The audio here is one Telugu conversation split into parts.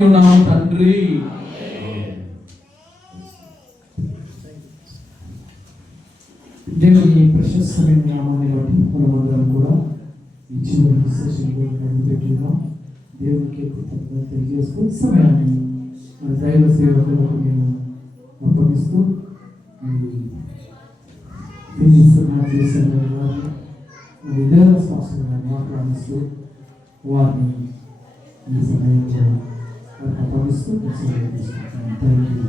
తండ్రి. దేవుని ప్రశస్తమైన నామాన్ని బట్టి మనమందరం కూడా ఈ చివరి విశేషంగా పెట్టుకుందాం. దేవునికి కృతజ్ఞత తెలియజేస్తూ సమయాన్ని మన దైవ సేవకులకు నేను అప్పగిస్తూ మాట్లాడిస్తూ వారిని ఈ సమయంలో అప్పగిస్తూ తీసుకుంటాను. Thank you.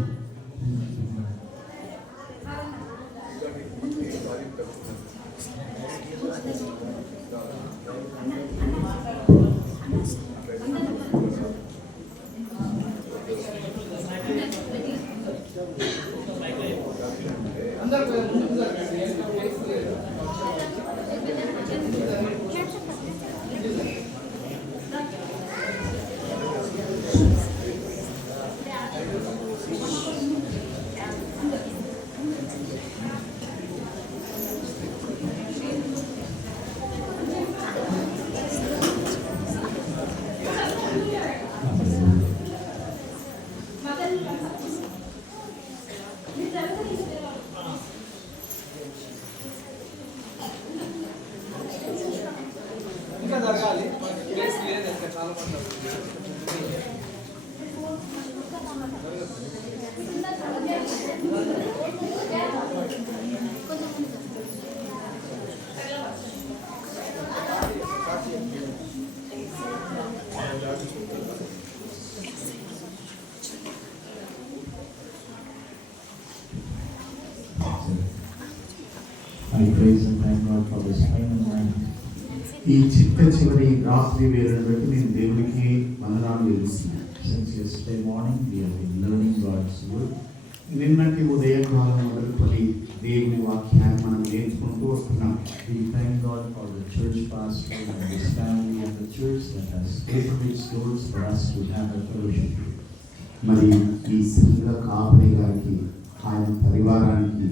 ఇంకా జరగాలి ప్లేస్ లేదు ఇంకా చాలా మంది I praise and thank God for this final night. ఈ చివరి రాత్రి వేళను బట్టి నేను దేవునికి వందనాలు చెల్లిస్తున్నాను. Since yesterday morning we have been learning God's word. నిన్నటి ఉదయకాలం మొదలుకొని దేవుని వాక్యాన్ని మనం నేర్చుకుంటూ వస్తున్నాం. We thank God for the church pastor and his family and the church that has opened its doors for us to have a fellowship. మరి ఈ సంఘ కాపరి గారికి ఆయన పరివారానికి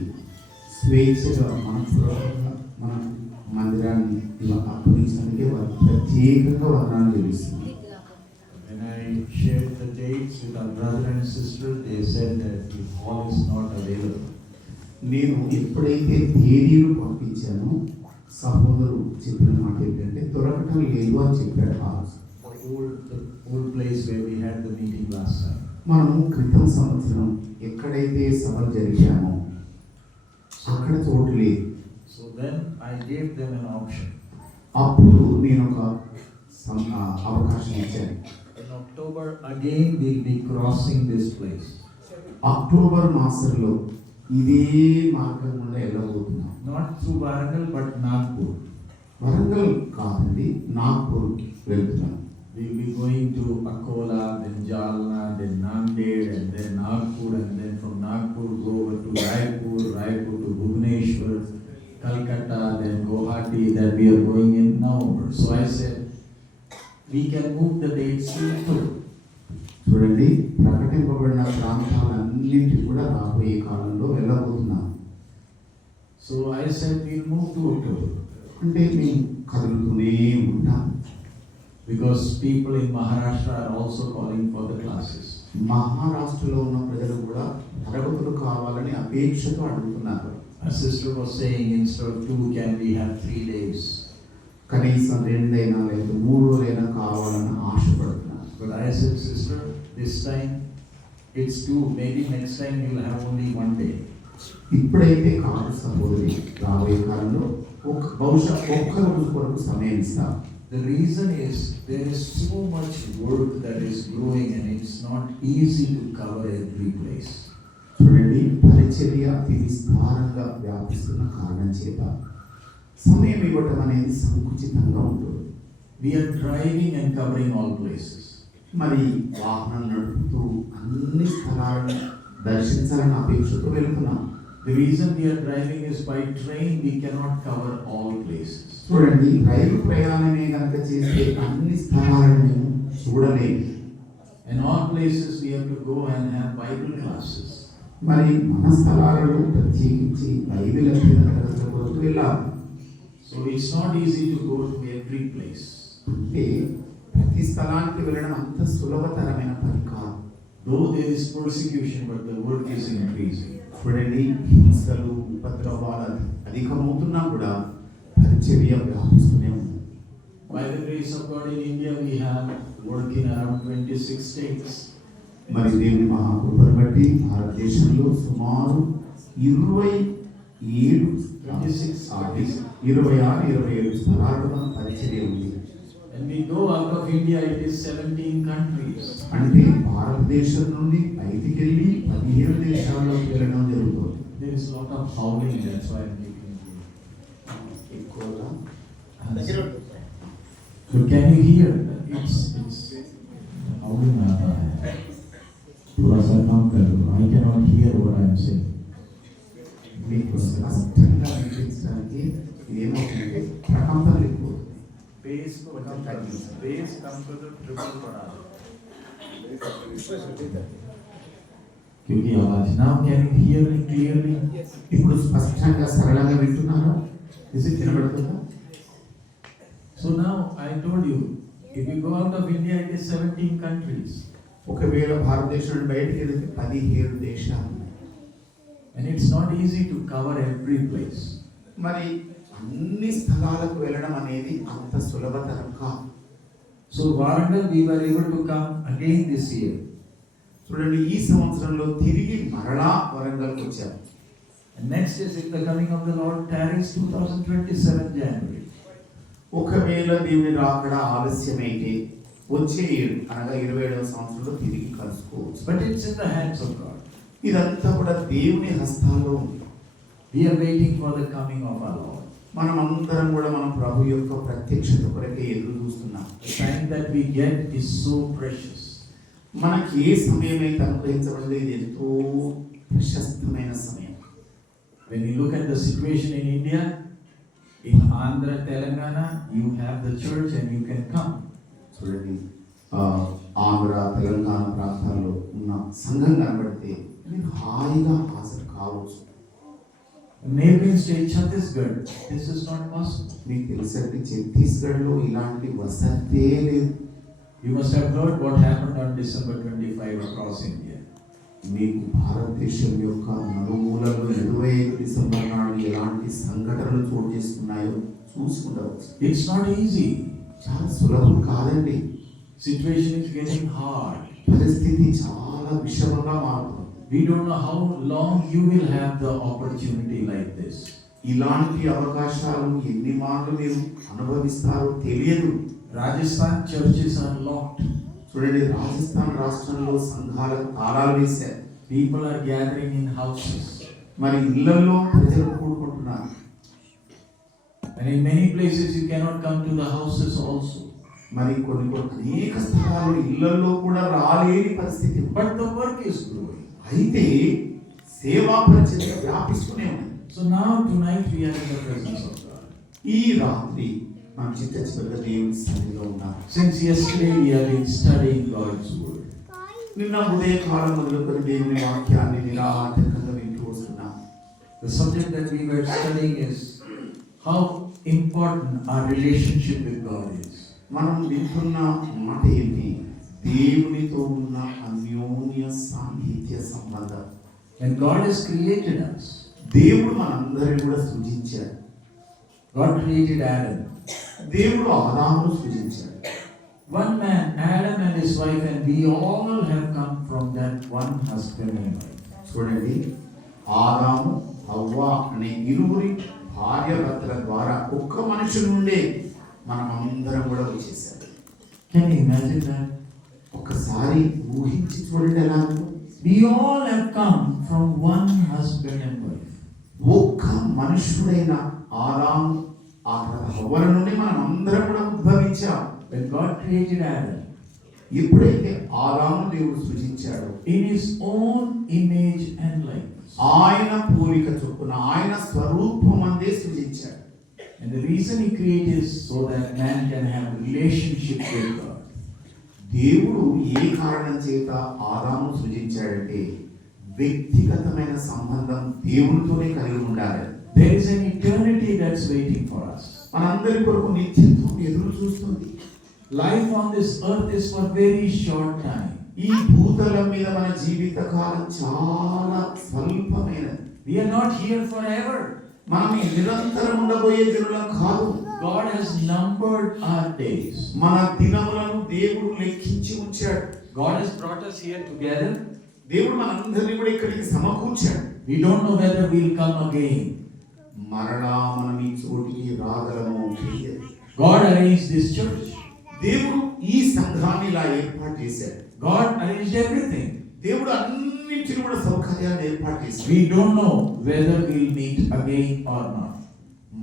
స్వేచ్ఛగా మన మందిరాన్ని ఇలా అప్పగించడానికి వారికి ప్రత్యేకంగా వర్ణాలు తెలుస్తుంది. When I shared the dates with our brother and sister, they said that the hall is not available. నేను ఎప్పుడైతే తేదీలు పంపించానో సహోదరు చెప్పిన మాట ఏంటంటే దొరకటం లేదు అని చెప్పాడు. The old place where we had the meeting last time. మనము క్రితం సంవత్సరం ఎక్కడైతే సభలు జరిగామో అక్కడ చోటు లేదు. So then I gave them an option. అప్పుడు నేను ఒక అవకాశం ఇచ్చాను. In October again we'll be crossing this place. October మాసంలో ఇదే మార్గం గుండా వెళ్ళబోతున్నాం. Not through Warangal but Nagpur. Warangal కాదండి, నాగ్పూర్ వెళ్తున్నాం. We'll be going to Akola, then Jalna, then Nanded, and then Nagpur, and then from Nagpur go over to Raipur, Raipur to Bhubaneswar, Calcutta, then Guwahati, that we are going in November. So I said, we can move the dates to. చూడండి, ప్రకటింపబడిన ప్రాంతాలన్నింటి కూడా రాబోయే కాలంలో వెళ్ళబోతున్నాం. So I said, we'll move to October. అంటే మేము కదులుతూనే ఉంటాం. Because people in Maharashtra are also calling for the classes. మహారాష్ట్రలో ఉన్న ప్రజలు కూడా తరగతులు కావాలని అపేక్షతో అడుగుతున్నారు. A sister was saying, instead of 2, can we have 3 days? కనీసం 2 అయినా లేదా 3 రోజులైనా కావాలని ఆశపడుతున్నారు. But I said, sister, this time it's 2. Maybe next time you'll have only 1 day. ఇప్పుడైతే కాదు సహోదరి, రాబోయే కాలంలో బహుశా ఒక్క రోజు కొరకు సమయం ఇస్తాం. The reason is there is so much work that is growing and it's not easy to cover every place. చూడండి, పరిచర్య అతి విస్తారంగా వ్యాపిస్తున్న కారణం చేత సమయం ఇవ్వటం అనేది సంకుచితంగా ఉంటుంది. We are driving and covering all places. మరి వాహనం నడుపుతూ అన్ని స్థలాలను దర్శించాలని అపేక్షతో వెళ్తున్నాం. The reason we are driving is by train we cannot cover all places. చూడండి, రైలు ప్రయాణమే కనుక చేస్తే అన్ని స్థలాలను మేము చూడలేము. In all places we have to go and have Bible classes. మరి మన స్థలాలలో ప్రత్యేకించి బైబిల్ అధ్యయన తరగతులకు వెళ్ళాలి. So it's not easy to go to every place. అంటే ప్రతి స్థలానికి వెళ్ళడం అంత సులభతరమైన పని Though there is persecution, but the work is increasing. చూడండి, హింసలు ఉపద్రవాలు అధికమవుతున్నా కూడా పరిచర్య వ్యాపిస్తూనే ఉంది. By the grace of God in India, we have work in around 26 states. మరి దేవుని మహాకృపను బట్టి భారతదేశంలో సుమారు 26 స్థలాలలో పరిచర్య ఉంది. And we go out of India, it is 17 countries. అంటే భారతదేశం నుండి బయటికి వెళ్ళి 17 దేశాల్లోకి వెళ్ళడం జరుగుతుంది. There is a lot of howling, that's why I'm making it. ఎక్కువగా So can you hear? It's howling आता है. थोड़ा सा कम कर दो. I cannot hear what I'm saying. మీకు స్పష్టంగా వినిపించడానికి ఏమవుతుందంటే ప్రకంపనలు ఎక్కువ. Bass को कम कर दो. Bass कम कर दो, triple बढ़ा दो. क्योंकि आवाज. Now can you hear me clearly? ఇప్పుడు స్పష్టంగా సరళంగా వింటున్నారా? ఇది వినబడుతుందా? So now I told you, if you go out of India, it is 17 countries. ఒకవేళ భారతదేశం నుండి బయటికి వెళ్తే 17 దేశాలు. And it's not easy to cover every place. మరి అన్ని స్థలాలకు వెళ్ళడం అనేది అంత సులభతరం కాదు. So Warangal, we were able to come again this year. చూడండి, ఈ సంవత్సరంలో తిరిగి మరలా వరంగల్కి వచ్చారు. And next is if the coming of the Lord tarries 2027 January. ఒకవేళ దేవుని రాకడ ఆలస్యమైతే వచ్చే ఏడు అనగా 27వ సంవత్సరంలో తిరిగి కలుసుకోవచ్చు. But it's in the hands of God. ఇదంతా కూడా దేవుని హస్తాల్లో ఉంది. We are waiting for the coming of our Lord. మనం అందరం కూడా మన ప్రభు యొక్క ప్రత్యక్షత కొరకే ఎదురు చూస్తున్నాం. The time that we get is so precious. మనకి ఏ సమయం అయితే అనుగ్రహించబడిందో ఇది ఎంతో ప్రశస్తమైన సమయం. When you look at the situation in India, in Andhra, Telangana, you have the church and you can come. చూడండి, ఆంధ్ర తెలంగాణ ప్రాంతాల్లో ఉన్న సంఘం కనబడితే మీరు హాయిగా హాజరు కావచ్చు. Neighboring state Chhattisgarh, this is not possible. మీకు తెలుసండి, ఛత్తీస్గఢ్లో ఇలాంటి వసతే లేదు. You must have heard what happened on December 25 across India. మీకు భారతదేశం యొక్క నలుమూలలో 25 డిసెంబర్ నాడు ఎలాంటి సంఘటనలు చోటు చేసుకున్నాయో చూసుకుంటావచ్చు. It's not easy. చాలా సులభం కాదండి. Situation is getting hard. పరిస్థితి చాలా విషమంగా మారుతుంది. We don't know how long you will have the opportunity like this. ఇలాంటి అవకాశాలు ఎన్ని మార్లు మీరు అనుభవిస్తారో తెలియదు. Rajasthan churches are locked. చూడండి, రాజస్థాన్ రాష్ట్రంలో సంఘాలకు తాళాలు వేశారు. People are gathering in houses. మరి ఇళ్లలో ప్రజలు కూడుకుంటున్నారు. And in many places you cannot come to the houses also. మరి కొన్ని అనేక స్థలాలు ఇళ్లలో కూడా రాలేని పరిస్థితి. But the work is growing. అయితే సేవా పరిచర్య వ్యాపిస్తూనే ఉంది. So now tonight we are in the presence of God. ఈ రాత్రి మనం చిట్ట చివరిగా దేవుని సన్నిధిలో ఉన్నాం. Since yesterday we have been studying God's word. నిన్న ఉదయకాలం మొదలుకొని దేవుని వాక్యాన్ని నిరాటంకంగా వింటూ వస్తున్నాం. The subject that we were studying is how important our relationship with God is. మనం వింటున్న మాట ఏంటి? దేవునితో ఉన్న అన్యోన్య సాన్నిహిత్య సంబంధం. And God has created us. దేవుడు మనందరిని కూడా సృజించాడు. God created Adam. దేవుడు ఆదామును సృజించాడు. One man, Adam and his wife, and we all have come from that one husband and wife. చూడండి, ఆదాము హవ్వ అనే ఇరువురి భార్య భర్తల ద్వారా ఒక్క మనిషి నుండే మనం అందరం కూడా వచ్చేసారు. Can you imagine that? ఒక్కసారి ఊహించి చూడండి ఎలా ఉందో. We all have come from one husband and wife. ఒక్క మనుషుడైన ఆదాము ఆ తర్వాత హవ్వల నుండి మనం అందరం కూడా ఉద్భవించాం. When God created Adam, ఎప్పుడైతే ఆదాము దేవుడు సృజించాడో in his own image and likeness. ఆయన పోలిక చొప్పున ఆయన స్వరూపమందే సృజించాడు. And the reason he created is so that man can have a relationship with God. దేవుడు ఏ కారణం చేత ఆదామును సృజించాడంటే వ్యక్తిగతమైన సంబంధం దేవునితోనే కలిగి ఉండాలి. There is an eternity that's waiting for us. మనందరి కొరకు నిత్యత్వం ఎదురు చూస్తుంది. Life on this earth is for very short time. ఈ భూతలం మీద మన జీవిత కాలం చాలా స్వల్పమైనది. We are not here forever. మనం ఈ నిరంతరం ఉండబోయే జనులం కాదు. God has numbered our days. మన దినములను దేవుడు లెక్కించి ఉంచాడు. God has brought us here together. దేవుడు మనందరినీ కూడా ఇక్కడికి సమకూర్చాడు. We don't know whether we'll come again. మరలా మనం ఈ చోటికి రాగలమో తెలియదు. God arranged this church. దేవుడు ఈ సంఘాన్ని ఇలా ఏర్పాటు చేశాడు. God arranged everything. దేవుడు అన్నింటిని కూడా సౌకర్యాన్ని ఏర్పాటు చేశాడు. We don't know whether we'll meet again or not.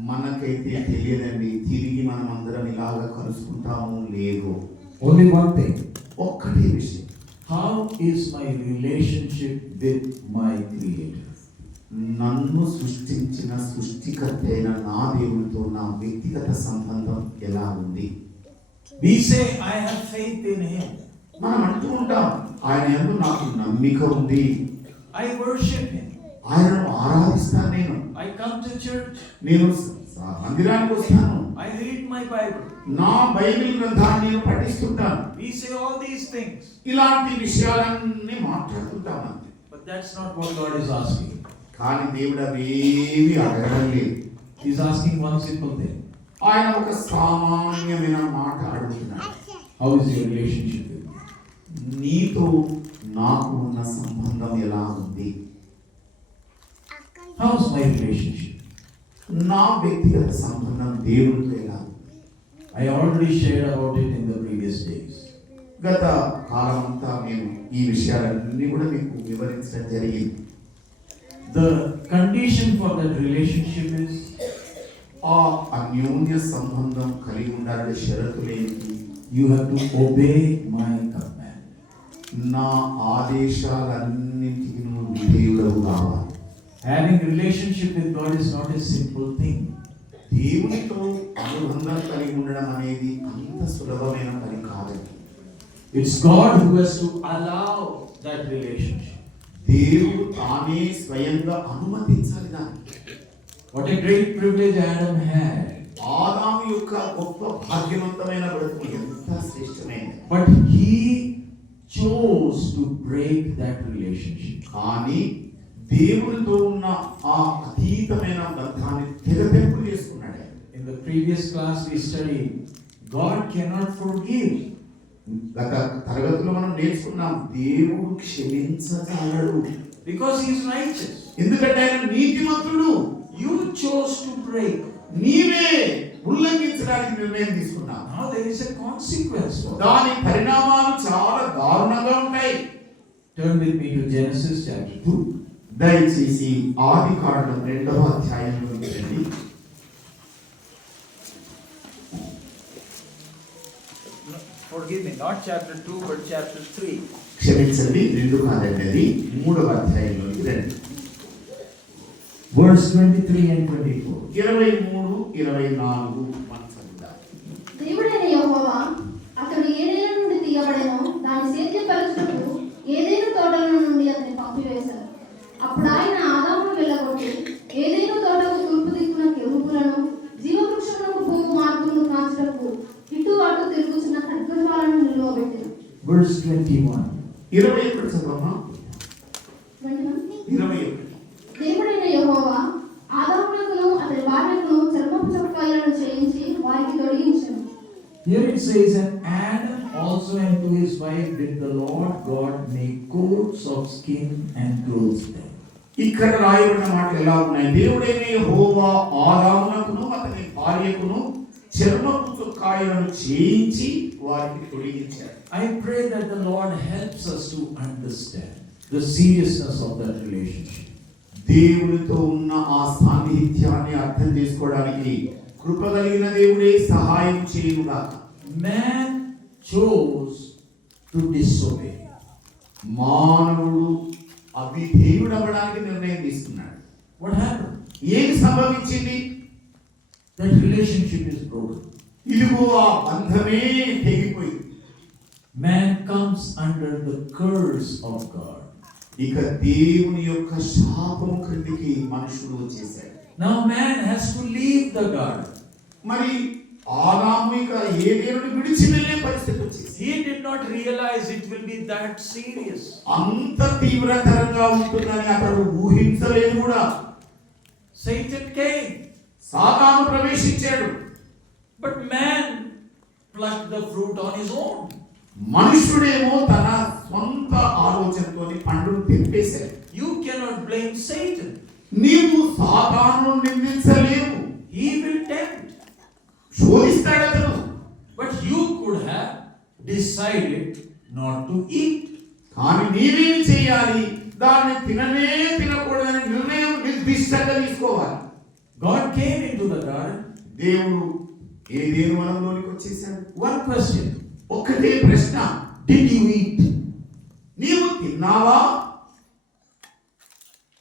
మనకైతే తెలియదండి తిరిగి మనం అందరం ఇలాగా కలుసుకుంటాము లేదో. Only one thing. ఒక్కటే విషయం, How is my relationship with my Creator? నన్ను సృష్టించిన సృష్టికర్త అయిన నా దేవునితో నా వ్యక్తిగత సంబంధం ఎలా ఉంది? We say, I have faith in Him. మనం అంటూ ఉంటాం, ఆయన యందు నాకు నమ్మిక ఉంది, I worship Him. ఆయనను ఆరాధిస్తాను, I come to church. నేను మందిరానికి వస్తాను, I read my Bible. నా బైబిల్ గ్రంథాన్ని నేను పఠిస్తుంటాను. We say all these things. ఇలాంటి విషయాలన్నీ మాట్లాడుతుంటాం అంతే. But that's not what God is asking. కానీ దేవుడు అవేవి అడగడం లేదు. He's asking one simple thing. ఆయన ఒక సామాన్యమైన మాట అడుగుతున్నాడు. How is your relationship with me? నీతో నాకు ఉన్న సంబంధం ఎలా ఉంది? How is my relationship? నా వ్యక్తిగత సంబంధం దేవునితో ఎలా ఉంది? I already shared about it in the previous days. గత కాలమంతా మేము ఈ విషయాలన్నీ కూడా మీకు వివరించడం జరిగింది. The condition for that relationship is ఆ అన్యోన్య సంబంధం కలిగి ఉండాలంటే షరతులు ఏంటి? you have to obey my command. నా ఆదేశాలన్నింటికి నువ్వు విధేయుడవు కావాలి. Having relationship with God is not a simple thing. దేవునితో అనుబంధం కలిగి ఉండడం అనేది అంత సులభమైన పని కాదండి. It's God who has to allow that relationship. దేవుడు తానే స్వయంగా అనుమతించాలి దాన్ని. What a great privilege Adam had. ఆదాము యొక్క గొప్ప భాగ్యవంతమైన బ్రతుకు ఎంత శ్రేష్టమైనది. But he chose to break that relationship. కానీ దేవునితో ఉన్న ఆ అతీతమైన బంధాన్ని తెగతెంపు చేసుకున్నాడు. In the previous class we studied, God cannot forgive. గత తరగతిలో మనం నేర్చుకున్నాం, దేవుడు క్షమించగలడు. Because he is righteous. ఎందుకంటే ఆయన నీతిమంతుడు. You chose to break. నీవే ఉల్లంఘించడానికి నిర్ణయం తీసుకున్నావు. Now there is a consequence for that. దాని పరిణామాలు చాలా దారుణంగా ఉంటాయి. Turn with me to Genesis chapter 2. దయచేసి ఆదికాండం 2వ అధ్యాయంలోకి రండి. Forgive me, not chapter 2 but chapter 3. క్షమించండి, 2 కాదండి, 3వ అధ్యాయంలోకి రండి. Verse 23 and 24. 23, 24 మనం చదువుదాం. దేవుడైన యెహోవా అతడు ఏదైనా నుండి తీయబడెను, దాని సేద్యపరచుటకు ఏదైనా తోటల నుండి అతన్ని పంపివేశాడు. అప్పుడు ఆయన ఆదామును వెళ్ళగొట్టి ఏదైనా తోటకు తూర్పు దిక్కున కెరూబులను, జీవవృక్షములకు పోవు మార్గమును కాచుటకు ఇటు అటు తిరుగుతున్న ఖడ్గజ్వాలను నిలువబెట్టెను. Verse 21. 21 చదవమ్మా. 21. దేవుడైన యెహోవా ఆదామునకును అతని భార్యకును చర్మపు చొక్కాలను చేయించి వారికి తొడిగించెను. Here it says, and Adam also and to his wife did the Lord God make coats of skin and clothed them. ఇక్కడ రాయబడిన మాటలు ఎలా ఉన్నాయి? దేవుడైన యెహోవా ఆదామునకును అతని భార్యకును చర్మపు చొక్కాయలను చేయించి వారికి తొడిగించాడు. I pray that the Lord helps us to understand the seriousness of that relationship. దేవునితో ఉన్న ఆ సాన్నిహిత్యాన్ని అర్థం చేసుకోవడానికి కృప కలిగిన దేవుడే సహాయం చేయుగాక. Man chose to disobey. మానవుడు అవిధేయుడవడానికి నిర్ణయం తీసుకున్నాడు. What happened? ఏమి సంభవించింది? That relationship is broken. ఇదిగో ఆ బంధమే తెగిపోయింది. Man comes under the curse of God. ఇక దేవుని యొక్క శాపము క్రిందికి మనుషుడు వచ్చేసాడు. Now man has to leave the garden. మరి ఆదాము ఇక ఏదేనుని విడిచి వెళ్ళే పరిస్థితి వచ్చింది. He did not realize it will be that serious. అంత తీవ్రతరంగా ఉంటుందని అతడు ఊహించలేదు కూడా. Satan came, సాతాను ప్రవేశించాడు. but man plucked the fruit on his own. మనుషుడేమో తన సొంత ఆలోచనతోని పండును తెంపేశాడు. You cannot blame Satan. నీవు సాతాను నిందించలేవు. He will tempt. శోధిస్తాడు అతను. But you could have decided not to eat. కానీ నీవేం చేయాలి? దాన్ని తినకూడదని నిర్ణయం నిర్దిష్టంగా తీసుకోవాలి. God came into the garden. దేవుడు ఏదేను వనంలోనికి వచ్చేసాడు. One question. ఒక్కటే ప్రశ్న, Did you eat? నీవు తిన్నావా?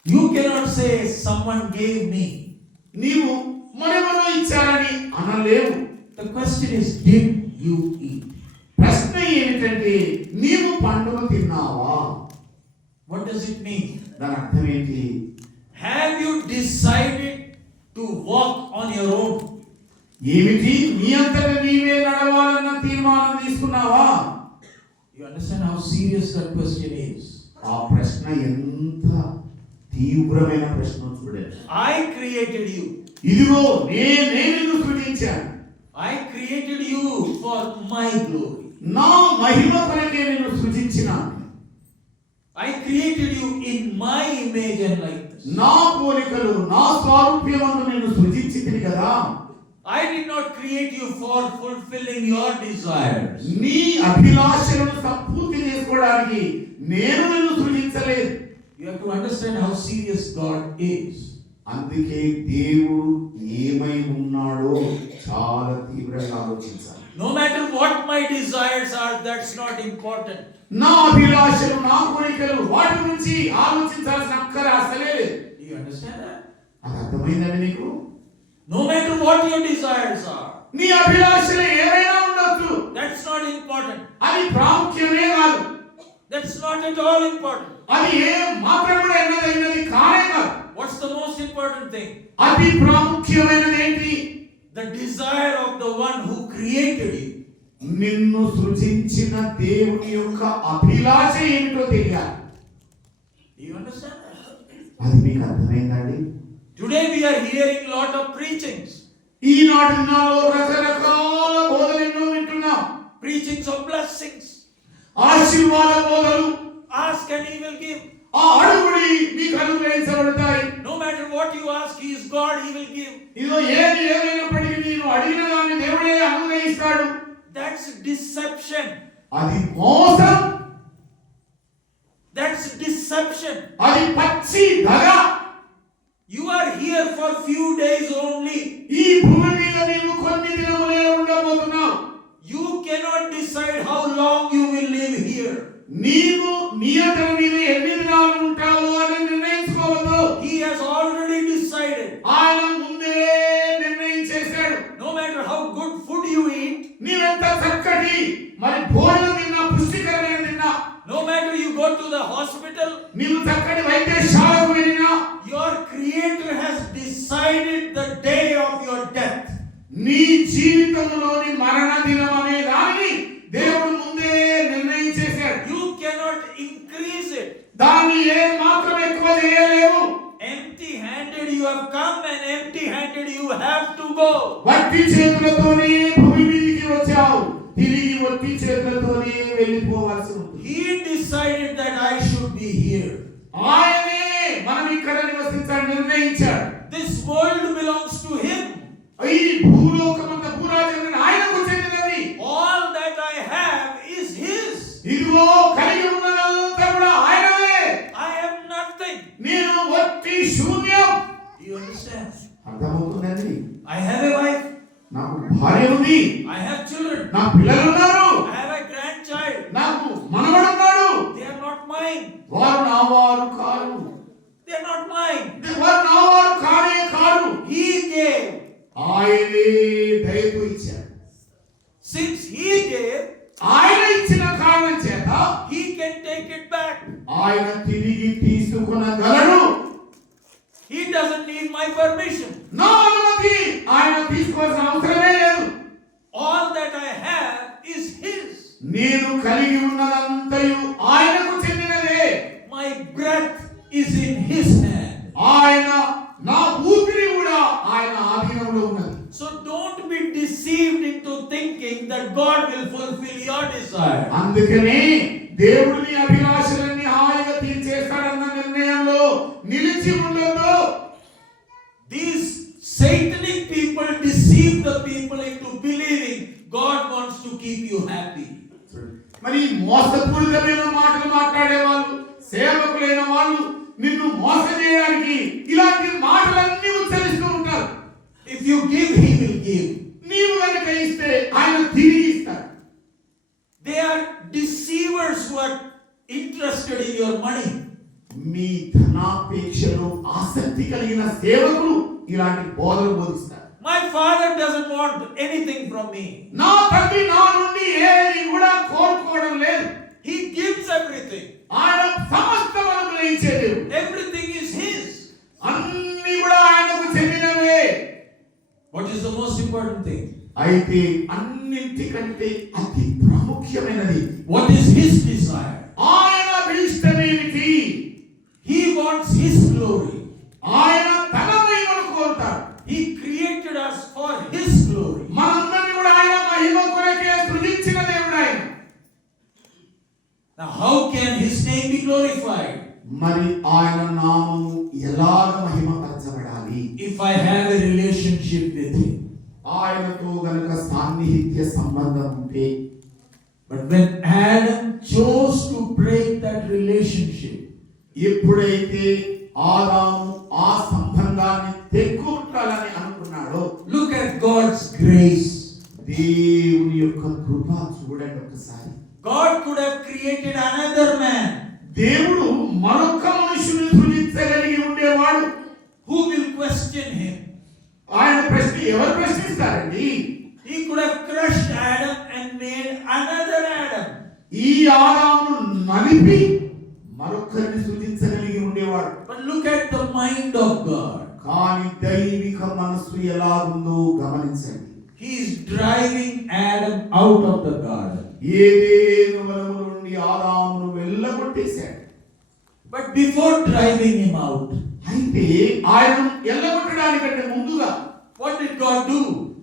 You cannot say someone gave me. నీవు మరెవరో ఇచ్చారని అనలేవు. The question is, did you eat? ప్రశ్న ఏమిటంటే నీవు పండును తిన్నావా? What does it mean? దాని అర్థం ఏంటి? Have you decided to walk on your own? ఏమిటి? నీ అంతట నీవే నడవాలన్న తీర్మానం తీసుకున్నావా? You understand how serious that question is? ఆ ప్రశ్న ఎంత తీవ్రమైన ప్రశ్న చూడండి. I created you. ఇదిగో నేను నిన్ను సృజించాను. I created you for my glory. నా మహిమ కొరకే నిన్ను సృజించినాను. I created you in my image and likeness. నా పోలికలు నా స్వరూపమందు నిన్ను సృజించితిని కదా. I did not create you for fulfilling your desires. నీ అభిలాషలను సంపూర్తి చేసుకోవడానికి నేను నిన్ను సృజించలేదు. You have to understand how serious God is. అందుకే దేవుడు ఏమై ఉన్నాడో చాలా తీవ్రంగా ఆలోచించాలి. No matter what my desires are, that's not important. నా అభిలాషలు నా కోరికలు వాటి గురించి ఆలోచించాల్సిన అక్కర అసలే లేదు. Do you understand that? అది అర్థమైందండి నీకు? No matter what your desires are, నీ అభిలాషలు ఏమైనా ఉండొచ్చు, that's not important. అది ప్రాముఖ్యమే కాదు. That's not at all important. అది ఏ మాత్రం కూడా ఎన్నదైనది కానే కాదు. What's the most important thing? అతి ప్రాముఖ్యమైనది ఏంటి? The desire of the one who created you. నిన్ను సృజించిన దేవుని యొక్క అభిలాష ఏమిటో తెలియాలి. Do you understand that? అది మీకు అర్థమైందండి? Today we are hearing lot of preachings. ఈనాటి దినాల్లో రకరకాల బోధలు ఎన్నో వింటున్నాం. Preachings of blessings. ఆశీర్వాద బోధలు. Ask and he will give. ఆ అడుగుడి మీకు అనుగ్రహించబడతాయి. No matter what you ask, he is God, he will give. ఇదో ఏది ఏమైనప్పటికీ నేను అడిగిన దాన్ని దేవుడే అనుగ్రహిస్తాడు. That's deception. అది మోసం. That's deception. అది పచ్చి దగ. You are here for few days only. ఈ భూమి మీద నీవు కొన్ని దినములే ఉండబోతున్నావు. You cannot decide how long you will live here. నీవు నీ అంతట నీవే ఎన్ని దినాలు ఉంటావో అని నిర్ణయించుకోవద్దు. He has already decided. ఆయన ముందే నిర్ణయం చేశాడు. No matter how good food you eat, నీవెంత చక్కటి మరి భోజనం తిన్నా, పుష్టికరమైన తిన్నా, no matter you go to the hospital, నీవు చక్కటి వైద్యశాలకు వెళ్ళినా, your creator has decided the day of your death. నీ జీవితంలోని మరణ దినం అనే దానిని దేవుడు ముందే నిర్ణయం చేశాడు. You cannot increase it. దాన్ని ఏ మాత్రం ఎక్కువ చేయలేవు. Empty handed you have come and empty handed you have to go. వట్టి చేతులతోనే భూమి మీదకి వచ్చావు, తిరిగి వట్టి చేతులతోనే వెళ్ళిపోవాల్సి ఉంటుంది. He decided that I should be here. ఆయనే మనం ఇక్కడ నివసించాలని నిర్ణయించాడు. This world belongs to him. ఈ భూలోకమంత భూరాజ్యం ఆయనకు చెందినది. All that I have is his. ఇదిగో కలిగి ఉన్నదంతా కూడా ఆయనదే. I am nothing. నేను వట్టి శూన్యం. Do you understand? అర్థమవుతుందండి? I have a wife. నాకు భార్య ఉంది, I have children. నా పిల్లలు ఉన్నారు, I have a grandchild. నాకు మనవడు ఉన్నాడు. They are not mine. వారు నా వారు car. They are not mine. వారు నా వారు కానే కారు. He gave. ఆయనే దయతో ఇచ్చాడు. Since he gave, ఆయన ఇచ్చిన కారణం చేత he can take it back. ఆయన తిరిగి తీసుకొనగలడు. He doesn't need my permission. నా అనుమతి ఆయన తీసుకోవాల్సిన అవసరమే లేదు. కలిగి ఉన్నదంతయు ఆయనకు చెందినదే. My breath is in his hand. ఆయన నా ఊపిరి కూడా ఆయన ఆధీనంలో ఉన్నది. So don't be deceived into thinking that God will fulfill your desire. అందుకనే దేవుడు నీ అభిలాషలన్నీ హాయిగా తీర్చేస్తాడన్న నిర్ణయంలో నిలిచి ఉండొద్దు. These satanic people deceive the people into believing God wants to keep you happy. మరి మోసపూరితమైన మాటలు మాట్లాడే వాళ్ళు, సేవకులైన వాళ్ళు నిన్ను మోసం చేయడానికి ఇలాంటి మాటలన్నీ ఉచ్చరిస్తూ ఉంటారు. If you give, he will give. నీవు కనుక ఇస్తే ఆయన తిరిగి ఇస్తాడు. They are deceivers who are interested in your money. మీ ధనాపేక్షలో ఆసక్తి కలిగిన సేవకులు ఇలాంటి బోధలు బోధిస్తారు. My father doesn't want anything from me. నా తండ్రి నా నుండి ఏది కూడా కోరుకోవడం లేదు. He gives everything. ఆయన సమస్తం అనుగ్రహించే దేవుడు. Everything is his. అన్ని కూడా ఆయనకు చెందినవే. What is the most important thing? అయితే అన్నింటికంటే అతి ప్రాముఖ్యమైనది What is his desire? ఆయన అభిష్టమేమిటి? He wants his glory. ఆయన తన మహిమను కోరుతాడు. He created us for his glory. మనందరినీ కూడా ఆయన మహిమ కొరకే సృజించిన దేవుడు ఆయన. Now how can his name be glorified? మరి ఆయన నామము ఎలాగ మహిమపరచబడాలి? If I have a relationship with him. ఆయనతో గనుక సాన్నిహిత్య సంబంధం ఉంటే. But when Adam chose to break that relationship, ఎప్పుడైతే ఆదాము ఆ సంబంధాన్ని తెక్కుట్టాలని అనుకున్నాడో, look at God's grace. దేవుని యొక్క కృప చూడండి ఒకసారి. God could have created another man. దేవుడు మరొక మనుషుని సృజించగలిగి ఉండేవాడు. Who will question him? ఆయన ప్రశ్న ఎవరు ప్రశ్నిస్తారండి? He could have crushed Adam and made another Adam. ఈ ఆదామును నలిపి మరొకరిని సృజించగలిగి ఉండేవాడు. But look at the mind of God. కానీ దైవిక మనస్సు ఎలా ఉందో గమనించండి. He is driving Adam out of the garden. ఏదెను వనము నుండి ఆదామును వెళ్ళగొట్టేశాడు. But before driving him out, అయితే ఆయన వెళ్ళగొట్టడానికంటే ముందుగా what did God do?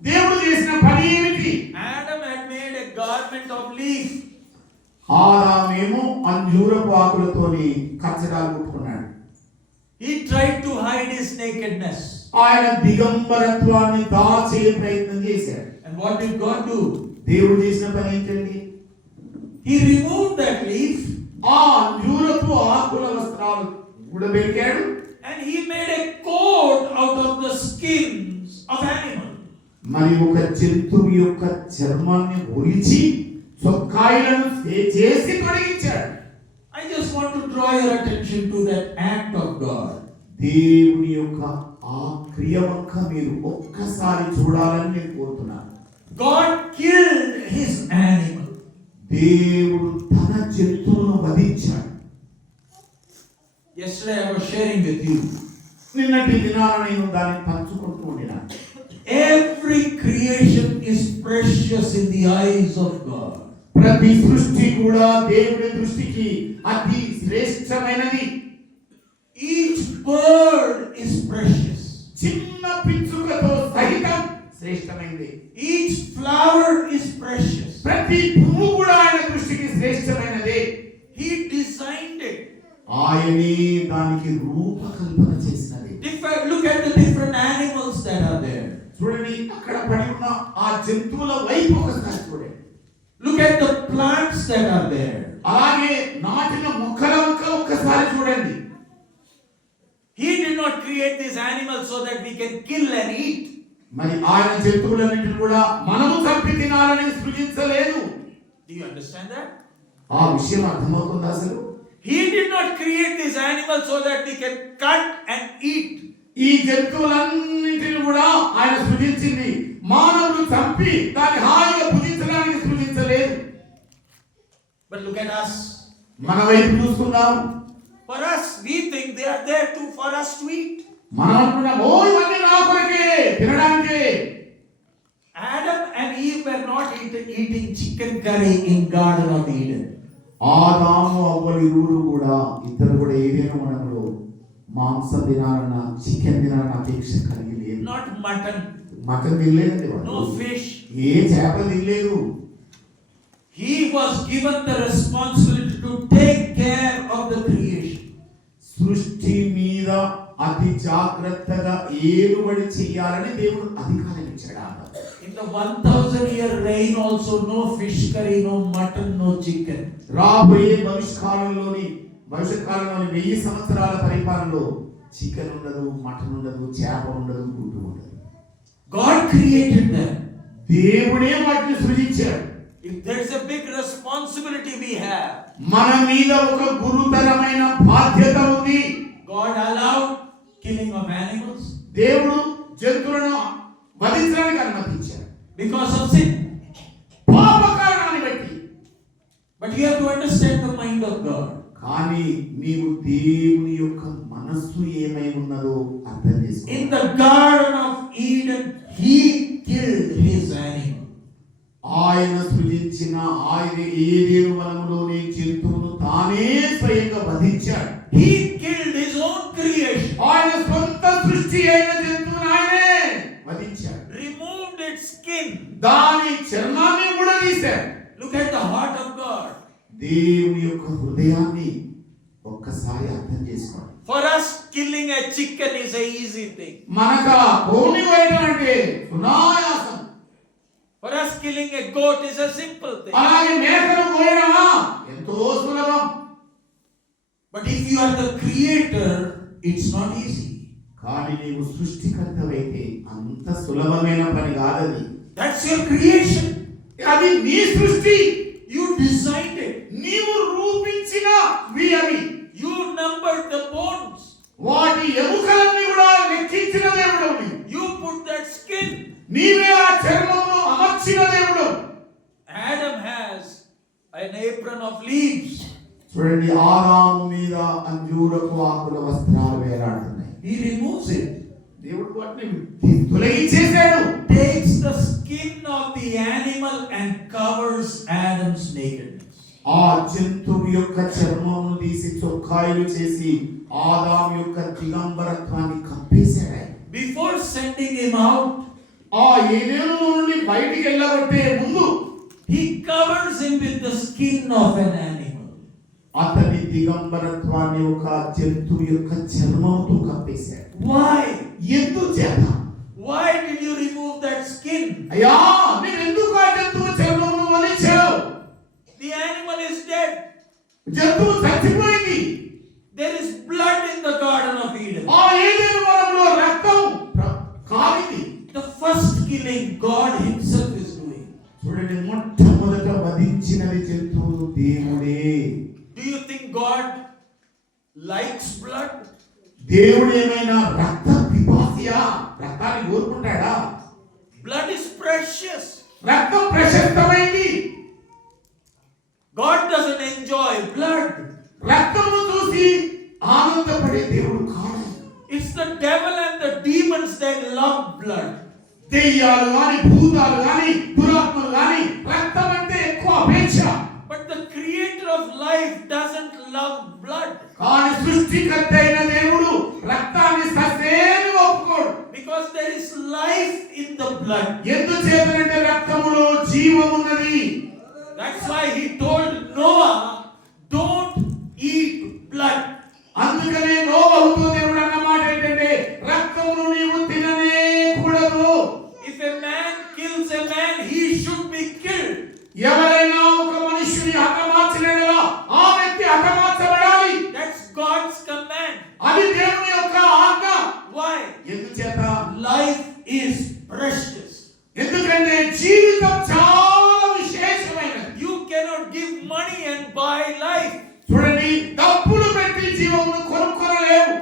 దేవుడు చేసిన పని ఏమిటి? Adam had made a garment of leaf. ఆదామేమో అంజూరపు ఆకులతోని కచ్చడాలు కుట్టుకున్నాడు. He tried to hide his nakedness. ఆయన దిగంబరత్వాన్ని దాచే ప్రయత్నం చేశాడు. And what did God do? దేవుడు చేసిన పని ఏంటండి? He removed that leaf ఆ అంజూరపు ఆకుల వస్త్రాలు ఊడబెరికాడు. and he made a coat out of the skins of animals. మరి ఒక జంతువు యొక్క చర్మాన్ని ఒలిచి చొక్కాయిలను చేసి తొలగించాడు. I just want to draw your attention to that act of God. దేవుని యొక్క ఆ క్రియ వంక మీరు ఒక్కసారి చూడాలని నేను కోరుతున్నాను. God killed his animal. దేవుడు తన జంతువును వధించాడు. Yesterday I was sharing with you. నిన్నటి దినాన నేను దాన్ని పంచుకుంటూ ఉండినా. Every creation is precious in the eyes of God. ప్రతి సృష్టి కూడా దేవుని దృష్టికి అతి శ్రేష్టమైనది. Each bird is precious. చిన్న పిచ్చుకతో సహితం శ్రేష్టమైనది. Each flower is precious. ప్రతి పువ్వు కూడా ఆయన దృష్టికి శ్రేష్టమైనది. He designed it. ఆయనే దానికి రూపకల్పన చేసినది. Look at the different animals that are there. చూడండి అక్కడ పడి ఉన్న ఆ జంతువుల వైపు ఒకసారి చూడండి. Look at the plants that are there. అలాగే నాటిన మొక్కల వంక ఒక్కసారి చూడండి. He did not create these animals so that we can kill and eat. మరి ఆయన జంతువులన్నిటిని కూడా మనము చంపి తినాలని సృజించలేదు. Do you understand that? ఆ విషయం అర్థమవుతుందా అసలు? He did not create these animals so that we can cut and eat. ఈ జంతువులన్నింటిని కూడా ఆయన సృజించింది మానవులు చంపి దాన్ని హాయిగా భుజించడానికి సృజించలేదు. But look at us. మన వైపు చూసుకుందాం. For us, we think they are there for us to eat. మనం అనుకున్నాం, ఓ ఇవన్నీ నా కొరకే తినడానికే. Adam and Eve were not eating chicken curry in Garden of Eden. ఆదాము అవ్వలు ఇరువురు కూడా ఇద్దరు కూడా ఏదైనా మనములో మాంసం తినాలన్న చికెన్ తినాలన్న అపేక్ష కలిగి లేదు. Not mutton. మటన్ తినలేదండి No వాళ్ళు. fish. ఏ చేపలు తినలేదు. He was given the responsibility to take care of the creation. సృష్టి మీద అతి జాగ్రత్తగా ఏలుబడి చేయాలని దేవుడు అధికారం ఇచ్చాడు. In the 1000-year reign also no fish curry, no mutton, no chicken. రాబోయే భవిష్యత్ కాలంలోని 1000 సంవత్సరాల పరిపాలనలో చికెన్ ఉండదు, మటన్ ఉండదు, చేప ఉండదు, గుడ్డు ఉండదు. God created them. దేవుడే వాటిని సృజించాడు. If there's a big responsibility we have. మన మీద ఒక గురుతరమైన బాధ్యత ఉంది. God allowed killing of animals. దేవుడు జంతువులను వధించడానికి అనుమతించాడు. Because of sin. పాప కారణాన్ని బట్టి. But you have to understand the mind of God. కానీ నీవు దేవుని యొక్క మనస్సు ఏమై ఉన్నదో అర్థం చేసుకో. In the Garden of Eden, he killed his animal. ఆయన సృజించిన ఆయన ఏదేను వనములోని జంతువును తానే స్వయంగా వధించాడు. He killed his own creation. ఆయన సొంత సృష్టి అయిన జంతువును ఆయనే వధించాడు. Removed its skin. దాని చర్మాన్ని కూడా తీశాడు. Look at the heart of God. దేవుని యొక్క హృదయాన్ని ఒక్కసారి అర్థం చేసుకోండి. For us, killing a chicken is a easy thing. మనక కోడి కోయడం అంటే సునాయాసం. For us, killing a goat is a simple thing. అలాగే మేకను కోయడమా ఎంతో సులభం. But if you are the creator, it's not easy. కానీ నీవు సృష్టికర్తవైతే అంత సులభమైన పని కాదది. That's your creation. అది నీ సృష్టి. You designed it. నీవు రూపించిన అవి. You numbered the bones. వాటి ఎముకలన్నీ కూడా లెక్కించిన దేవుడు నీవు. You put that skin. నీవే ఆ చర్మమును అమర్చిన దేవుడు. Adam has an apron of leaves. చూడండి, ఆదాము మీద అంజూరపు ఆకుల వస్త్రాలు వేలాడుతున్నాయి. He removes it. దేవుడు వాటిని తొలగించేశాడు. Takes the skin of the animal and covers Adam's nakedness. ఆ జంతువు యొక్క చర్మమును తీసి చొక్కాయలు చేసి ఆదాము యొక్క దిగంబరత్వాన్ని కప్పేశాడు. Before sending him out, ఆ ఏదేను నుండి బయటికి వెళ్ళగొట్టే ముందు he covers him with the skin of an animal. అతని దిగంబరత్వాన్ని ఒక జంతువు యొక్క చర్మంతో కప్పేశాడు. Why? ఎందుచేత? Why did you remove that skin? అయ్యా, నేను ఎందుకు ఆ జంతువు చర్మమును వదిలించావు? The animal is dead. జంతువు చచ్చిపోయింది. There is blood in the Garden of Eden. ఆ ఏదెను వనంలో రక్తం కారింది. The first killing God himself is doing. చూడండి, మొట్టమొదట వధించినది జంతువు దేవుడే. Do you think God likes blood? దేవుడు ఏమైనా రక్త పిపాసియా? రక్తాన్ని కోరుకుంటాడా? Blood is precious. రక్తం ప్రశస్తమైంది. God doesn't enjoy blood. రక్తమును చూసి ఆనందపడే దేవుడు కాదు. It's the devil and the demons that love blood. దెయ్యాలు గాని, భూతాలు గాని, దురాత్మలు గాని రక్తం అంటే ఎక్కువ అపేక్ష. But the creator of life doesn't love blood. కానీ సృష్టికర్త అయిన దేవుడు రక్తాన్ని ససేను ఒప్పుకోడు. Because there is life in the blood. ఎందుచేతనంటే రక్తములో జీవం ఉన్నది. That's why he told Noah, don't eat blood. అందుకనే నోవహుతో దేవుడు అన్న మాట ఏంటంటే రక్తమును నీవు తిననే కూడదు. If a man kills a man, he should be killed. ఎవరైనా ఒక మనుషుని హతమార్చినలా ఆ వ్యక్తి హతమార్చబడాలి. That's God's command. అది దేవుని యొక్క ఆజ్ఞ. Why? ఎందుచేత? Life is precious. ఎందుకంటే జీవితం చాలా విశేషమైనది. You cannot give money and buy life. చూడండి, డబ్బులు పెట్టి జీవమును కొనుక్కోలేవు.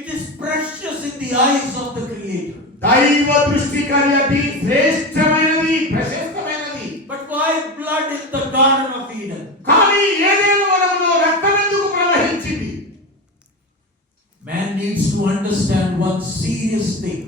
It is precious in the eyes of the Creator. దైవ దృష్టికి అది శ్రేష్టమైనది, ప్రశస్తమైనది. But why blood in the Garden of Eden? కానీ ఏదైనా వనంలో రక్తం ఎందుకు ప్రవహించింది? Man needs to understand one serious thing.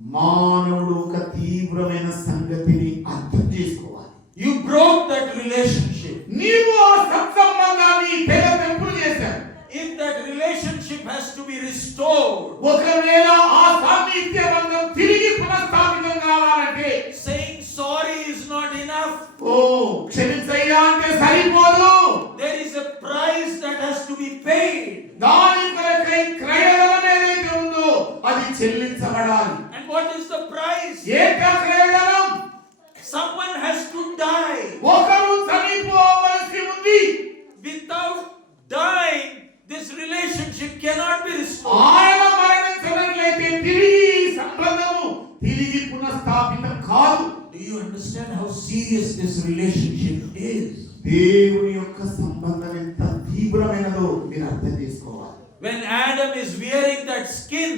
మానవుడు ఒక తీవ్రమైన సంగతిని అర్థం చేసుకోవాలి. You broke that relationship. నీవు ఆ సత్సంబంధాన్ని తెగతెంపులు చేశావు. If that relationship has to be restored, ఒకవేళ ఆ సాన్నిధ్య బంధం తిరిగి పునఃస్థాపితం కావాలంటే saying sorry is not enough. ఓ క్షమించయ్యా అంటే సరిపోదు. There is a price that has to be paid. దాని కొరకై క్రయధనం ఏదైతే ఉందో అది చెల్లించబడాలి. And what is the price? ఏంటా క్రయధనం? Someone has to die. ఒకరు చనిపోవలసి ఉంది. Without dying, this relationship cannot be restored. ఆయన మరణించినట్లయితే తిరిగి ఈ సంబంధము తిరిగి పునఃస్థాపితం కాదు. Do you understand how serious this relationship is? దేవుని యొక్క సంబంధం ఎంత తీవ్రమైనదో మీరు అర్థం చేసుకోవాలి. When Adam is wearing that skin,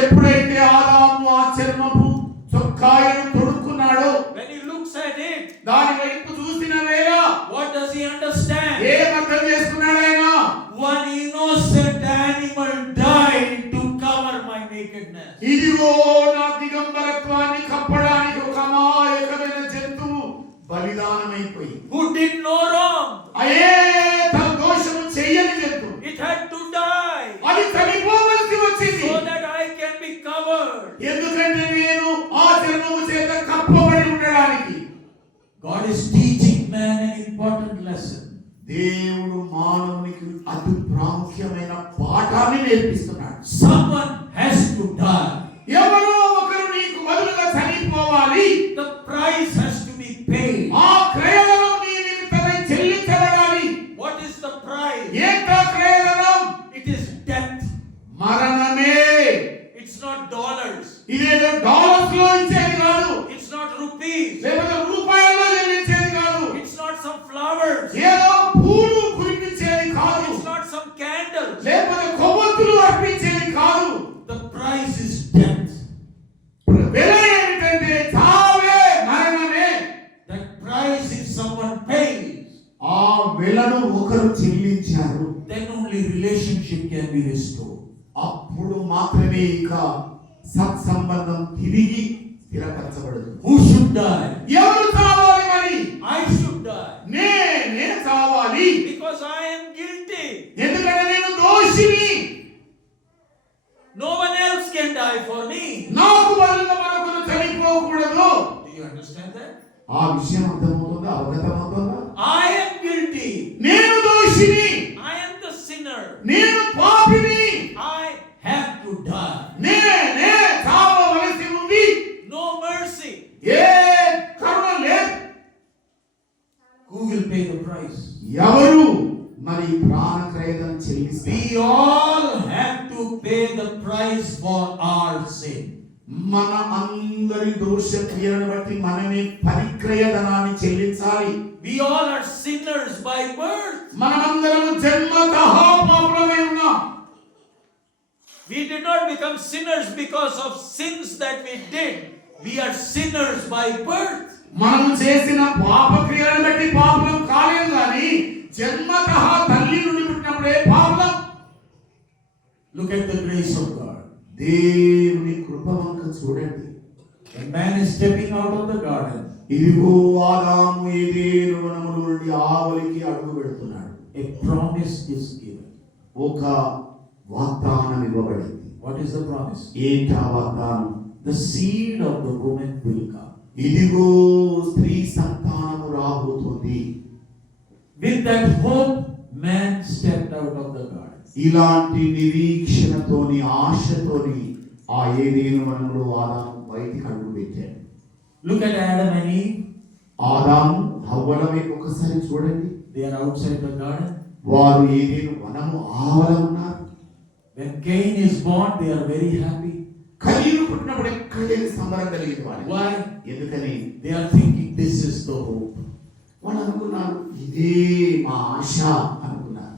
ఎప్పుడైతే ఆదాము ఆ చర్మపు చొక్కాయను తొడుక్కున్నాడో, when he looks at it, దాని వైపు చూసిన వేళ what does he understand? ఏం అర్థం చేసుకున్నాడు ఆయన? One innocent animal died to cover my nakedness. ఇదిగో నా దిగంబరత్వాన్ని కప్పడానికి ఒక అమాయకమైన జంతువు బలిదానమైపోయి, Who did no wrong. అయే తన దోషము చెయ్యని జంతువు It had to die అది చనిపోవలసి వచ్చింది. so that I can be covered. ఎందుకంటే నేను ఆ చర్మము చేత కప్పబడి ఉండడానికి. God is teaching man an important lesson. దేవుడు మానవునికి అతి ప్రాముఖ్యమైన పాఠాన్ని నేర్పిస్తున్నాడు. Someone has to die. ఎవరో ఒకరు నీకు బదులుగా చనిపోవాలి. The price has to be paid. ఆ క్రయధనం నీ నిమిత్తమై చెల్లించబడాలి. What is the price? ఏంటా క్రయధనం? It is death. మరణమే. It's not dollars. ఇదేదో డాలర్స్ లో ఇచ్చేది కాదు, It's not rupees. లేకపోతే రూపాయల్లో చెల్లించేది కాదు, It's not some flowers. ఏదో పూలు కురిపించేది కాదు, It's not some candles. లేకపోతే కొవ్వొత్తులు అర్పించేది కాదు. The price is death. వెల ఏమిటంటే చావే, మరణమే. That price if someone pays, ఆ వెలను ఒకరు చెల్లించారు. then only relationship can be restored. అప్పుడు మాత్రమే ఇక సత్సంబంధం తిరిగి స్థిరపరచబడదు. Who should die? ఎవరు చావాలి మరి? I should die. నేనే చావాలి. Because I am guilty. ఎందుకంటే నేను దోషిని. No one else can die for me. నాకు బదులుగా మరొకరు చనిపోకూడదు. Do you understand that? ఆ విషయం అర్థమవుతుందా? అవగతమవుతుందా? I am guilty. నేను దోషిని. I am the sinner. నేను పాపిని. I have to die. నేనే చావవలసి ఉంది. No mercy. ఏ కరుణ లేదు. Who will pay the price? ఎవరు మరి ప్రాణ క్రయధనం చెల్లిస్తారు? We all have to pay the price for our sin. మన అందరి దోష క్రియలను బట్టి మనమే పరిక్రయధనాన్ని చెల్లించాలి. We all are sinners by birth. మనమందరము జన్మతః పాపులమై ఉన్నాం. We did not become sinners because of sins that we did. We are sinners by birth. మనము చేసిన పాప క్రియలను బట్టి పాపులం కాలేదు కానీ జన్మతః తల్లి నుండి పుట్టినప్పుడే పాపులం. Look at the grace of God. దేవుని కృప వంక చూడండి. When man is stepping out of the garden, ఇదిగో ఆదాము ఏదెను వనముల నుండి ఆవలికి అడుగు పెడుతున్నాడు. a promise is given. ఒక వాగ్దానం ఇవ్వబడింది. What is the promise? ఏంటా వాగ్దానం? The seed of the woman will come. ఇదిగో స్త్రీ సంతానము రాబోతుంది. With that hope, man stepped out of the garden. ఇలాంటి నిరీక్షణతోని ఆశతోని ఆ ఏదెను వనములో ఆదాము బయటికి అడుగు పెట్టాడు. Look at Adam and Eve. ఆదాము హవ్వల వైపు ఒకసారి చూడండి. They are outside the garden. వారు ఏదెను వనము ఆవల ఉన్నారు. When Cain is born, they are very happy. కయీను పుట్టినప్పుడు ఎక్కడ లేని సంబరం కలిగింది వారికి. Why? ఎందుకని They are thinking this is the hope. వాళ్ళు అనుకున్నారు ఇదే మా ఆశ అనుకున్నారు.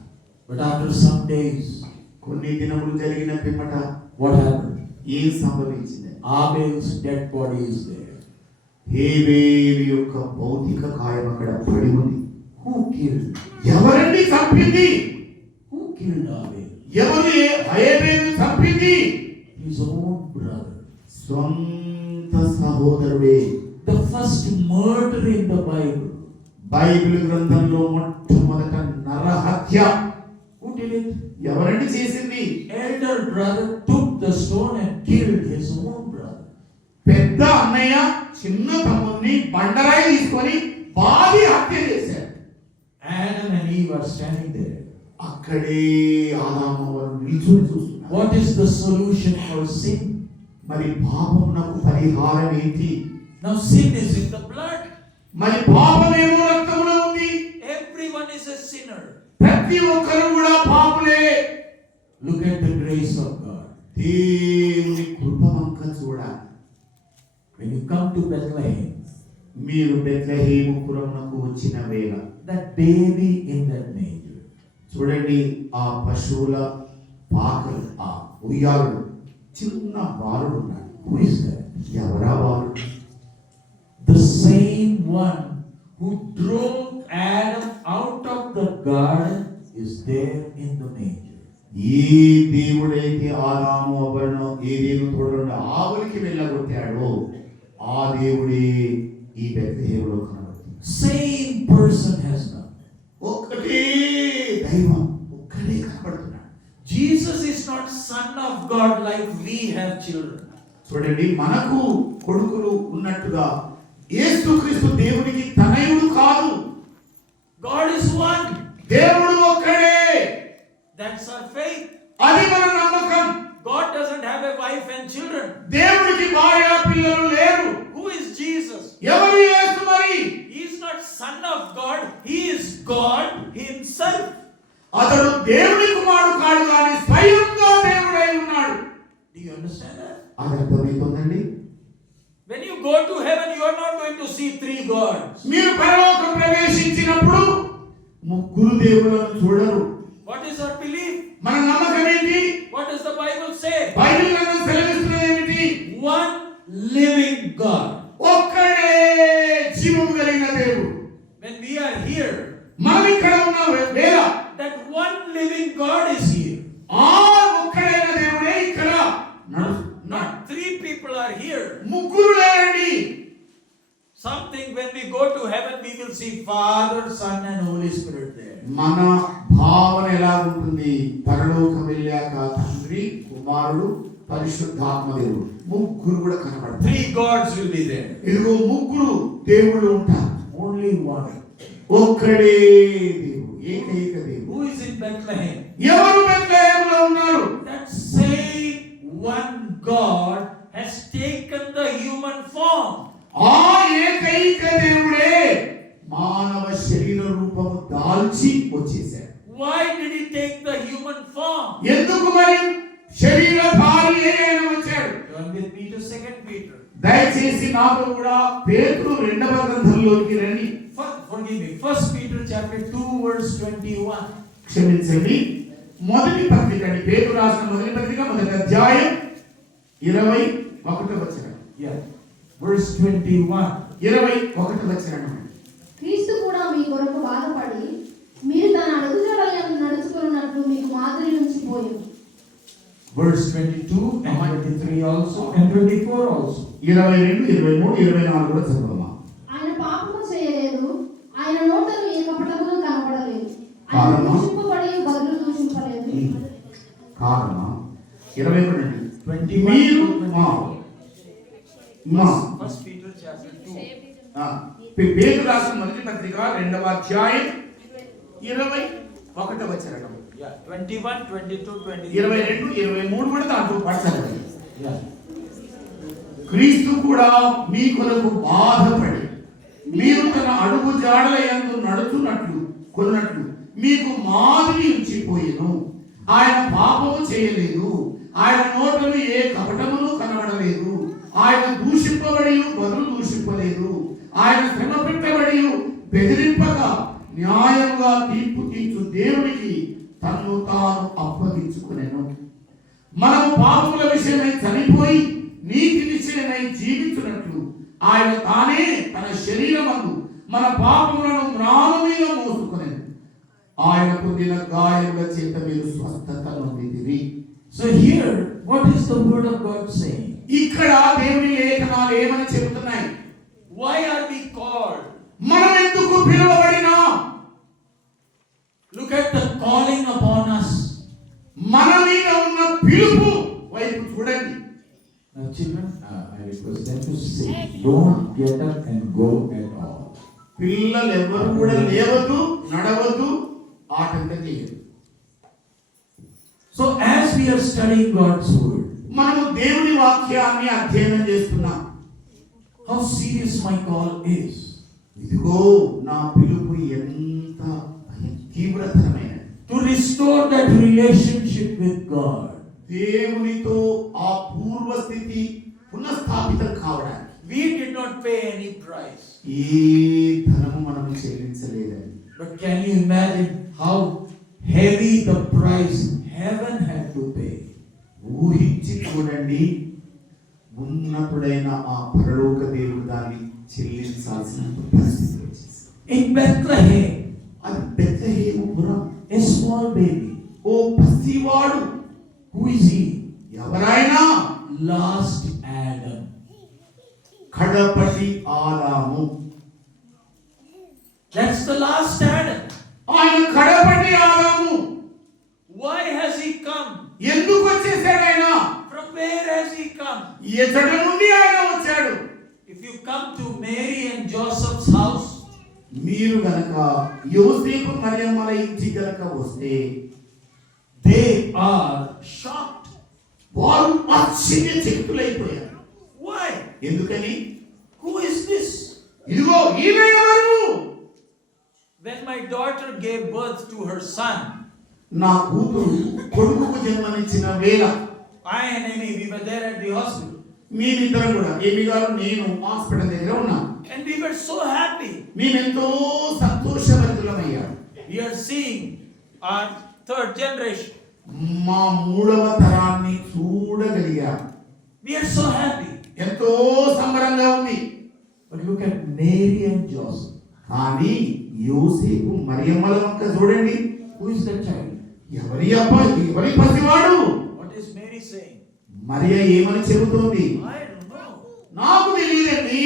But after some days, కొన్ని దినములు జరిగిన పిమ్మట what happened? ఏం సంభవించింది? Abel's dead body is there. హేబేలు యొక్క భౌతిక కాయం అక్కడ పడి ఉంది. Who killed? ఎవరండి చంపింది? Who killed Abel? ఎవరు హేబేలు చంపింది? His own brother. సొంత సహోదరుడే. The first murder in the Bible. Bible గ్రంథంలో మొట్టమొదట నరహత్య Who did it? ఎవరండి చేసింది? Elder brother took the stone and killed his own brother. పెద్ద అన్నయ్య చిన్న తమ్ముడిని బండరాయి తీసుకొని బాధి హత్య చేశాడు. Adam and Eve are standing there. అక్కడే ఆదాము వారు నిల్చొని చూస్తున్నారు. What is the solution for sin? మరి పాపమునకు పరిహారం ఏంటి? Now sin is in the blood. మరి పాపమేమో రక్తములో ఉంది. Everyone is a sinner. ప్రతి ఒక్కరు కూడా పాపులే. Look at the grace of God. దేవుని కృప వంక చూడాలి. When you come to Bethlehem, మీరు బెత్లెహేము పురమునకు వచ్చిన వేళ that baby in that manger, చూడండి, ఆ పశువుల పాకలు, ఆ ఉయ్యాలు చిన్న బాలుడు ఉన్నాడు. who is that? ఎవరా బాలుడు? The same one who drove Adam out of the garden is there in the manger. ఈ దేవుడైతే ఆదాము అవ్వను ఏదేను తోడను ఆవులకి వెళ్ళగొట్టాడో ఆ దేవుడే ఈ బెత్లెహేములో కనబడుతుంది. Same person has come. ఒక్కటే దైవం ఒక్కడే కనబడుతున్నాడు. Jesus is not son of God like we have children. చూడండి, మనకు కొడుకులు ఉన్నట్టుగా యేసుక్రీస్తు దేవునికి తనయుడు కాదు. God is one. దేవుడు ఒక్కడే. That's our faith. అది మన నమ్మకం. God doesn't have a wife and children. దేవుడికి భార్య పిల్లలు లేరు. Who is Jesus? ఎవరు యేసు? మరి He is not son of God. He is God himself. అతడు దేవుని కుమారుడు కాడు కానీ స్వయంగా దేవుడై ఉన్నాడు. Do you understand that? అది అర్థమవుతుందండి. When you go to heaven, you are not going to see three gods. మీరు పరలోకం ప్రవేశించినప్పుడు ముగ్గురు దేవులను చూడరు. What is our belief? మన నమ్మకం ఏంటి? What does the Bible say? Bible గ్రంథం సెలవిస్తున్నది ఏమిటి? One living God. ఒక్కడే జీవము కలిగిన దేవుడు. When we are here, మనం ఇక్కడ ఉన్న వేళ that one living God is here. ఆ ఒక్కడైన దేవుడే ఇక్కడ. Not three people are here. ముగ్గురు లేరండి. Something when we go to heaven, we will see Father, Son, and Holy Spirit there. మన భావన ఎలా ఉంటుంది? పరలోకం వెళ్ళాక తండ్రి, కుమారుడు, పరిశుద్ధాత్మ దేవుడు ముగ్గురు కూడా కనబడతారు. Three gods will be there. ఇదిగో ముగ్గురు దేవుళ్ళు ఉంటారు. Only one. ఒక్కడే దేవుడు, ఏకైక దేవుడు. Who is in Bethlehem? ఎవరు బెత్లెహేములో ఉన్నారు? That same one God has taken the human form. ఆ ఏకైక దేవుడే మానవ శరీర రూపము దాల్చి వచ్చేశాడు. Why did he take the human form? ఎందుకు మరి శరీరధారి అయిన వచ్చాడు? Turn with me to 2 Peter. దయచేసి నాతో కూడా పేతురు 2వ గ్రంథంలోకి రండి. Forgive me. 1 Peter chapter 2 verse 21. క్షమించండి, మొదటి పత్రిక అండి, పేతురు రాసిన మొదటి పత్రిక 1వ అధ్యాయం 21వ వచనం. Yeah. Verse 21. 21వ వచనం. క్రీస్తు కూడా మీ కొరకు బాధపడి మీరు తన అడుగుజాడలను నడుచుకున్నట్లు మీకు మాదిరి నుంచి పోయి. Verse 22 and 23 also and 24 also. 22, 23, 24 కూడా చదవమా. ఆయన పాపము చేయలేదు, ఆయన నోటను ఏ కపటమును కనబడలేదు, ఆయన కారణమా? దూషింపబడి బదులు దూషింపలేదు. కారణమా 21 అండి. 21 మీరు మా 1 Peter chapter 2. పేతురు రాసిన మొదటి పత్రిక 2వ అధ్యాయం 21వ వచనం. Yeah. 21, 22, 23. 22, 23 కూడా దాంట్లో పడతారు. Yeah. క్రీస్తు కూడా మీ కొరకు బాధపడి మీరు తన అడుగు జాడల యందు నడుచున్నట్లు కొన్నట్లు మీకు మాదిరి ఉంచిపోయెను. ఆయన పాపము చేయలేదు, ఆయన నోటను ఏ కపటమును కనబడలేదు, ఆయన దూషింపబడి బదులు దూషింపలేదు, ఆయన శ్రమ పెట్టబడి బెదిరింపగా న్యాయంగా తీర్పు తీర్చు దేవునికి తన్ను తాను అప్పగించుకునేను. మనము పాపముల విషయమై చనిపోయి నీతి విషయమై జీవించున్నట్లు ఆయన తానే తన శరీరమందు మన పాపములను మ్రాను మీద మోసుకునేను. ఆయన పొందిన గాయముల చేత మీరు స్వస్థత నొందితిరి. So here, what is the word of God saying? ఇక్కడ పిలుపు వైపు చూడండి. Now children, I request them to sit. Don't get up and go at all. పిల్లలు ఎవరు కూడా లేవద్దు, నడవద్దు, ఆటంకం చేయదు. So as we are studying God's word, మనము దేవుని వాక్యాన్ని అధ్యయనం చేస్తున్నాం. how serious my call is. ఇదిగో నా పిలుపు ఎంత తీవ్రతరమైనది. To restore that relationship with God. దేవునితో ఆ పూర్వస్థితి పునఃస్థాపితం కావడానికి We did not pay any price. ఏ ధనము మనము చెల్లించలేదని. But can you imagine how heavy the price heaven had to pay? ఊహించి చూడండి, ఉన్నతుడైన ఆ పరలోక దేవుడు దాన్ని చెల్లించాల్సిన పరిస్థితి వచ్చేసి. In Bethlehem, అది బెత్లెహేముపురం, a small baby. ఓ పసివాడు. Who is he? ఎవరైనా Last Adam. కడపటి ఆదాము. That's the last Adam. ఆయన కడపటి ఆదాము. Why has he come? ఎందుకు వచ్చేసాడు ఆయన? From where has he come? ఎచ్చటి నుండి ఆయన వచ్చాడు? If you come to Mary and Joseph's house, మీరు గనక యోసేపు మరియమ్మల ఇంటికి గనక వస్తే they are shocked. వారు ఆశ్చర్యచకితులైపోయారు. Why? ఎందుకని? Who is this? ఇదిగో ఈమె ఎవరు? When my daughter gave birth to her son, నా కూతురు కొడుకుకు జన్మనిచ్చిన వేళ I and Amy, we were there at the hospital. మేమిద్దరం కూడా ఏమి గారు నేను హాస్పిటల్ దగ్గర ఉన్నాం. And we were so happy. మేమెంతో సంతోషభరితులమయ్యాం. We are seeing our third generation. మా మూడవ తరాన్ని చూడగలిగాం. We are so happy. ఎంతో సంబరంగా ఉంది. But look at Mary and Joseph. కానీ యోసేపు మరియమ్మల వంక చూడండి. Who is that child? ఎవరి అబ్బాయి? ఎవరి పసివాడు? What is Mary saying? మరియ ఏమని చెబుతోంది? I don't know. నాకు తెలియదండి.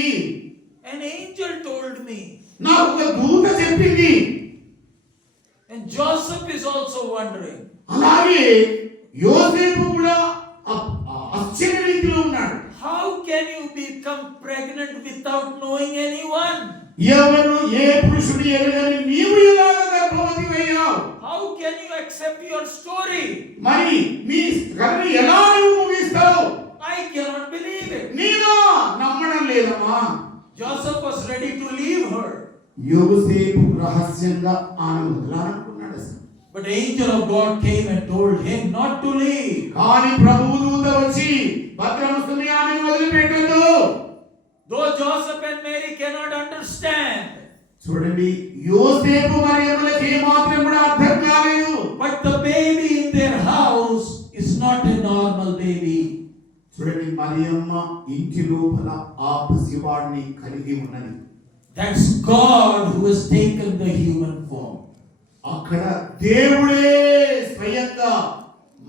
An angel told me. నాకు ఒక దూత చెప్పింది. And Joseph is also wondering. అలాగే యోసేపు కూడా ఆశ్చర్య రీతిలో ఉన్నాడు. How can you become pregnant without knowing anyone? ఎవరు ఏ పురుషుడు ఎరుగని నీవు ఎలాగ గర్భవతివయ్యావు? How can you accept your story? మరి నీ కథను ఎలా నువ్వు ముగిస్తావు? I cannot believe it. నేను నమ్మడం లేదమ్మా. Joseph was ready to leave her. యోసేపు రహస్యంగా ఆమె వదలాలనుకున్నాడు అసలు. But the angel of God came and told him not to leave. కానీ ప్రభువు దూత వచ్చి భద్రమస్తుంది, ఆమెను వదిలిపెట్టొద్దు. Though Joseph and Mary cannot understand. చూడండి, యోసేపు మరియమ్మలకి ఏమాత్రం కూడా అర్థం కాలేదు. But the baby in their house is not a normal baby. చూడండి, మరియమ్మ ఇంటి లోపల ఆ పసివాడిని కలిగి ఉన్నది. That's God who has taken the human form. అక్కడ దేవుడే స్వయంగా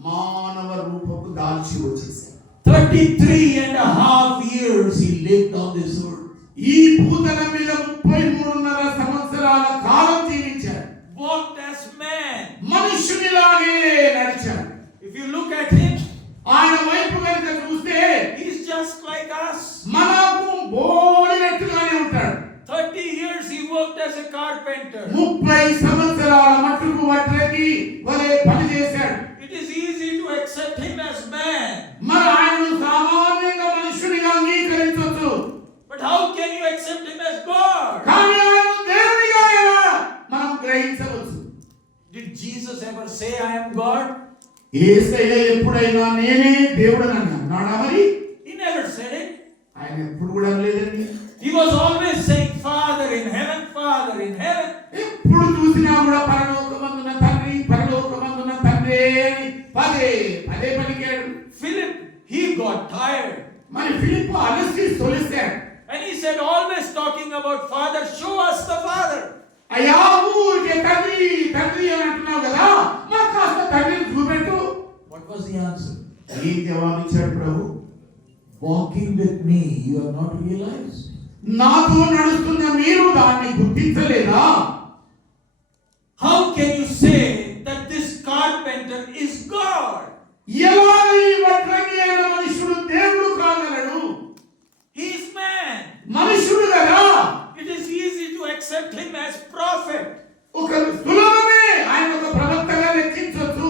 మానవ రూపము దాల్చి వచ్చేసాడు. 33.5 years he lived on this earth. ఈ భూతల మీద 33.5 సంవత్సరాల కాలం జీవించాడు. Walked as man. మనుషునిలాగే నడిచాడు. If you look at him, ఆయన వైపు కనుక చూస్తే he's just like us. మనకు బోడినట్టుగానే ఉంటాడు. 30 years he worked as a carpenter. 30 సంవత్సరాల మట్టుకు వడ్రకి వలె పని చేశాడు. It is easy to accept him as man. మన ఆయనను సామాన్యంగా మనుషునిగా అంగీకరించవచ్చు. But how can you accept him as God? కానీ ఆయనను దేవునిగా ఎలా మనం గ్రహించవచ్చు? Did Jesus ever say I am God? యేసయ్య ఎప్పుడైనా నేనే దేవుడని అన్నాడా మరి? He never said it. ఆయన ఎప్పుడు కూడా అనలేదండి. He was always saying Father in heaven, Father in heaven. ఎప్పుడు చూసినా కూడా పరలోకమందున తండ్రి, పరలోకమందున తండ్రి అని పదే పదే పలికాడు. Philip, he got tired. మరి ఫిలిప్పు అలసి తొలిసాడు. And he said, always talking about Father, show us the Father. అయ్యా ఊరికే తండ్రి తండ్రి అని అంటున్నావు కదా, మాకు కాస్త తండ్రిని చూపెట్టు. What was the answer? ఏం జవాబు ఇచ్చాడు ప్రభు? Walking with me, you have not realized. నాతో నడుస్తున్న మీరు దాన్ని గుర్తించలేదా? How can you say that this carpenter is God? ఎలాగ prophet. ఒక సులభమే ఆయన ఒక ప్రవక్తగా లెక్కించవచ్చు.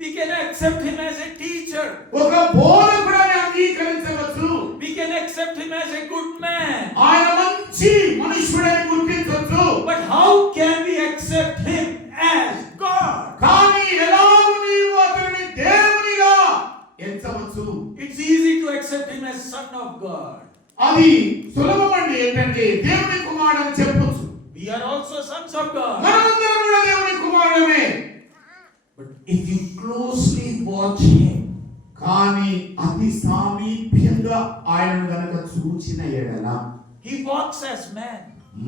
We can accept him as a teacher. ఒక బోధకుడని అంగీకరించవచ్చు. We can accept him as a good man. ఆయన మంచి మనుషుడని గుర్తించవచ్చు. But how can we accept him as God? కానీ ఎలాగూ నీవు అతనిని దేవునిగా ఎంచవచ్చు. It's easy to accept him as son of God. అది సులభమండి. ఏంటంటే దేవుని కుమారుడు అని చెప్పొచ్చు. We are also sons of God. మనమందరం కూడా దేవుని కుమారులమే. But if you closely watch him, కానీ అతి సామీప్యంగా ఆయనను గనక చూచిన ఎడల He walks as man.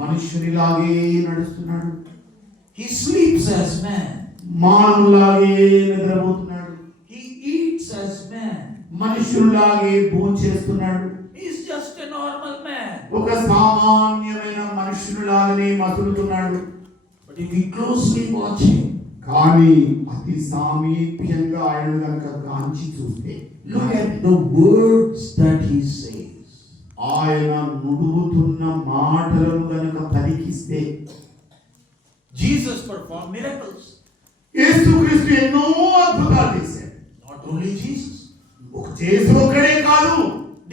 మనుషునిలాగే నడుస్తున్నాడు. He sleeps as man. మానవులాగే నిద్రపోతున్నాడు. He eats as man. మనుషుల్లాగే భోంచేస్తున్నాడు. He's just a normal man. ఒక సామాన్యమైన మనుషులాగానే మసులుతున్నాడు. but if you closely watch him, కానీ అతి సామీప్యంగా ఆయన గనక కాంచి చూస్తే look at the words that he says. ఆయన నుడుగుతున్న మాటలను గనక పలికిస్తే Jesus performed miracles. యేసుక్రీస్తు ఎన్నో అద్భుతాలు చేశాడు. Not only Jesus. చేసి ఒక్కడే కాదు,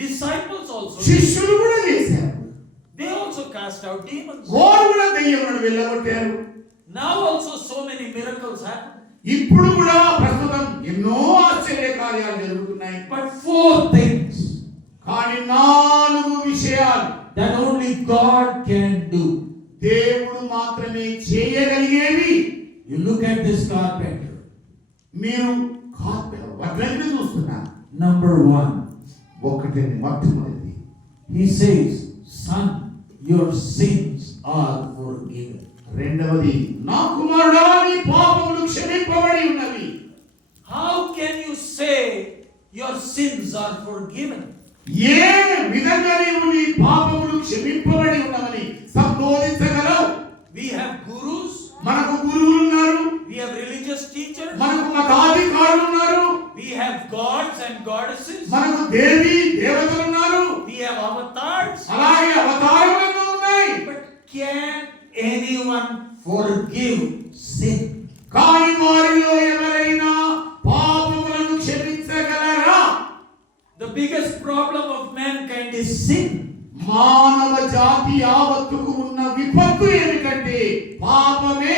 Disciples also. శిష్యులు కూడా చేశారు. They also cast out demons. వారు కూడా దెయ్యములను వెళ్ళగొట్టారు. Now also so many miracles happen. ఇప్పుడు కూడా ప్రస్తుతం ఎన్నో ఆశ్చర్య కార్యాలు జరుగుతున్నాయి. But 4 things కానీ 4 విషయాలు That only God can do. దేవుడు మాత్రమే చేయగలిగేవి. You look at this carpenter. మీరు వడ్లని చూస్తున్నారు. Number 1, ఒకటిని మొట్టమొదటి he says, son, your sins are forgiven. రెండవది, నా కుమారుడా నీ పాపములు క్షమింపబడి ఉన్నవి. how can you say your sins are forgiven? ఏ విధంగా నీవు నీ పాపములు క్షమింపబడి ఉన్నవని సంబోధించగలవు? We have gurus, మనకు గురువులు ఉన్నారు, we have religious teachers, మనకు మతాధికారులు ఉన్నారు, we have gods and goddesses, మనకు దేవి దేవతలు ఉన్నారు, we have avatars. అలాగే అవతారములు ఉన్నాయి. But can anyone forgive sin? కానీ వారిలో ఎవరైనా పాపములను క్షమించగలరా? The biggest problem of mankind is sin. మానవ జాతి యావత్తుకు ఉన్న విపత్తు ఏమిటంటే పాపమే.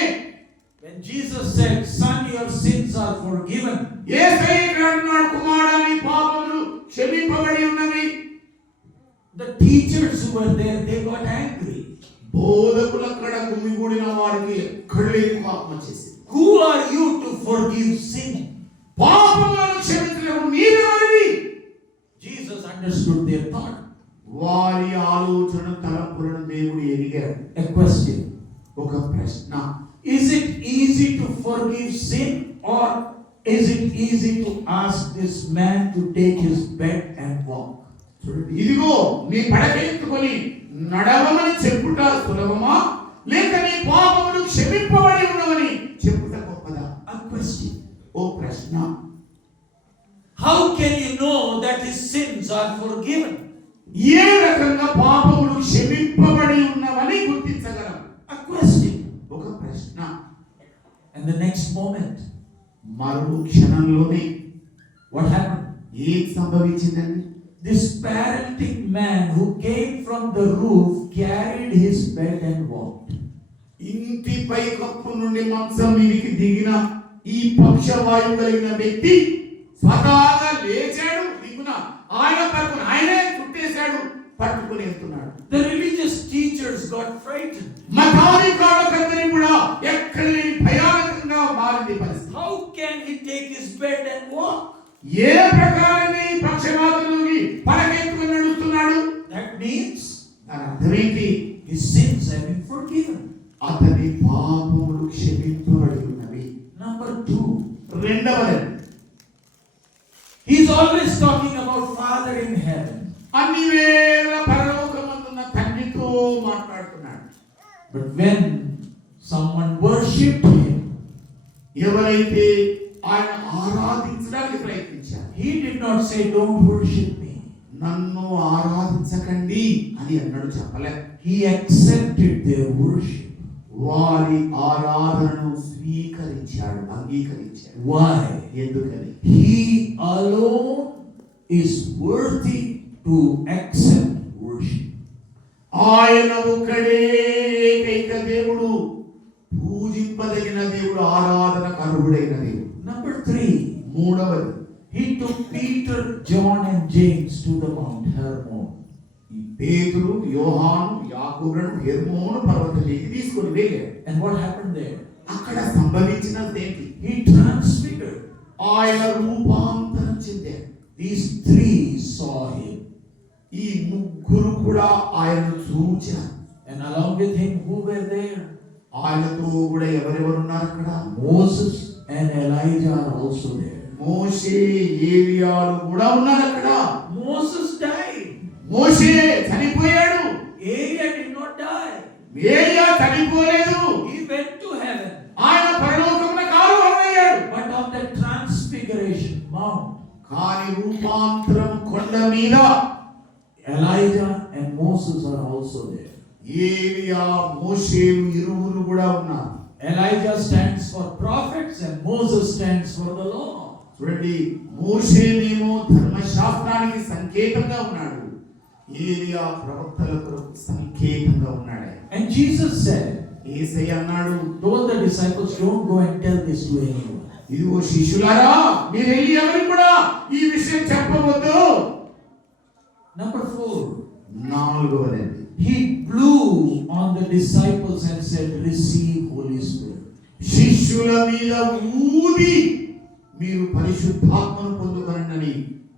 When Jesus said, son, your sins are forgiven, యేసయ్య అంటున్నాడు, కుమారుడా నీ పాపములు క్షమింపబడి ఉన్నవి. the teachers who were there, they got angry. బోధకులు అక్కడ గుమిగూడిన వారికి ఎక్కడే పాపం వచ్చేసింది. Who are you to forgive sin? పాపములను క్షమించడం నీవెవరివి? Jesus understood their thought. వారి ఆలోచన తలంపులను దేవుడు ఎరిగాడు. A question. ఒక ప్రశ్న, Is it easy to forgive sin, or is it easy to ask this man to take his bed and walk? చూడండి, ఇదిగో నీ పడక ఎత్తుకొని నడవమని చెప్పుట సులభమా, లేక నీ పాపములు క్షమింపబడి ఉన్నవని చెప్పుట గొప్పదా? A question. ఓ ప్రశ్న. How can you know that his sins are forgiven? ఏ రకంగా పాపములు క్షమింపబడి ఉన్నవని గుర్తించగలం? A question. ఒక ప్రశ్న. And the next moment, మరో క్షణంలోనే what happened? ఏం సంభవించిందండి? This paralytic man who came from the roof carried his bed and walked. ఇంటి పై కప్పు నుండి మంచం మీదికి దిగిన ఈ పక్షవాయువు కలిగిన వ్యక్తి స్వతహాగా లేచాడు, దిగున ఆయన పట్టుకుని ఆయనే చుట్టేశాడు, పట్టుకుని వెళ్తున్నాడు. The religious teachers got frightened. మతాధికారులందరికీ కూడా ఎక్కడ లేని భయానకంగా మారింది పరిస్థితి. How can he take his bed and walk? ఏ ప్రకారంగా ఈ పక్షవాతులోకి పడకెత్తుకుని నడుస్తున్నాడు? That means దాని అర్థం ఏంటి? his sins have been forgiven. అతని పాపములు క్షమింపబడి ఉన్నవి. Number 2, రెండవది, he's always talking about Father in heaven. అన్ని వేళ పరలోకమందున్న తండ్రితో మాట్లాడుతున్నాడు. But when someone worshipped him, ఎవరైతే ఆయన ఆరాధించడానికి ప్రయత్నించారు, he did not say, don't worship me. నన్ను ఆరాధించకండి అని అన్నాడు, చెప్పలే. He accepted their worship. వారి ఆరాధనను స్వీకరించాడు, అంగీకరించాడు. Why? ఎందుకని? He alone is worthy to accept worship. ఆయన ఒక్కడే ఏకైక దేవుడు, పూజింపదగిన దేవుడు, ఆరాధనకు అర్హుడైన దేవుడు. Number 3, మూడవది, he took Peter, John and James to the Mount Hermon. ఈ పేతురు, యోహాను, యాకోబులను హెర్మోను పర్వతానికి తీసుకొని వెళ్ళాడు. And what happened there? అక్కడ సంభవించినదేంటి? He transfigured. ఆయన రూపాంతరం చెందాడు. These 3 saw him. ఈ ముగ్గురు కూడా ఆయనను చూచారు. And along with him, who were there? ఆయనతో కూడా ఎవరెవరు ఉన్నారు అక్కడ? Moses and Elijah are also there. మోషే, ఏలియాలు కూడా ఉన్నారు అక్కడ. Moses died. మోషే చనిపోయాడు. Elijah did not die. ఏలియా చనిపోలేదు. He went to heaven. ఆయన పరలోకమున కారుమయ్యాడు. But on the transfiguration mount, కానీ రూపాంతరం కొండ మీద Elijah and Moses are also there. ఏలియా, మోషేలు ఇరువురు కూడా ఉన్నారు. Elijah stands for prophets and Moses stands for the law. చూడండి, మోషేనేమో ధర్మశాస్త్రానికి సంకేతంగా ఉన్నాడు, ఏలియా ప్రవక్తల కొరకు సంకేతంగా ఉన్నాడు. And Jesus said, యేసయ్య అన్నాడు, told the disciples, don't go and tell this to anyone. ఇదిగో శిష్యులారా, మీరు వెళ్ళి ఎవరికి కూడా ఈ విషయం చెప్పవద్దు. Number 4, నాలుగవది, he blew on the disciples and said, receive Holy Spirit. శిష్యుల మీద ఊది మీరు పరిశుద్ధాత్మను పొందుకొనండి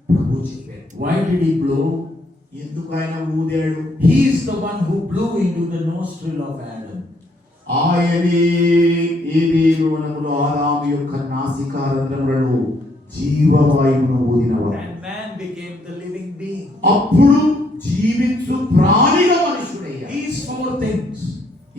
ప్రభు చెప్పాడు. Why did he blow? ఎందుకు ఆయన ఊదాడు? He is the one who blew into the nostril of Adam. ఆయనే ఏదేను వనములో ఆదాము యొక్క నాసికారంధ్రములలో జీవవాయువును ఊదినవాడు. And man became the living being. అప్పుడు జీవించు ప్రాణిగా మనుషుడయ్యాడు. These 4 things,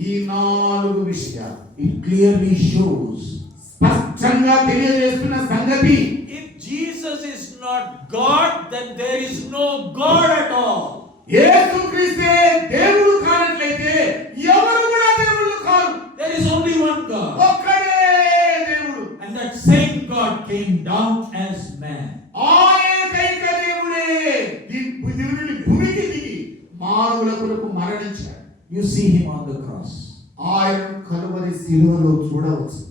ఈ 4 విషయాలు it clearly shows, స్పష్టంగా తెలియజేస్తున్న సంగతి, if Jesus is not God, then there is no God at all. యేసుక్రీస్తే దేవుడు కానట్లయితే ఎవరు కూడా దేవుళ్ళు కాదు. There is only one God. ఒక్కడే దేవుడు. And that same God came down as man. ఆ ఏకైక దేవుడే దేవుని భూమికి దిగి మానవుల కొరకు మరణించాడు. You see him on the cross. ఆయన కలువరి శిలువలో చూడవచ్చు.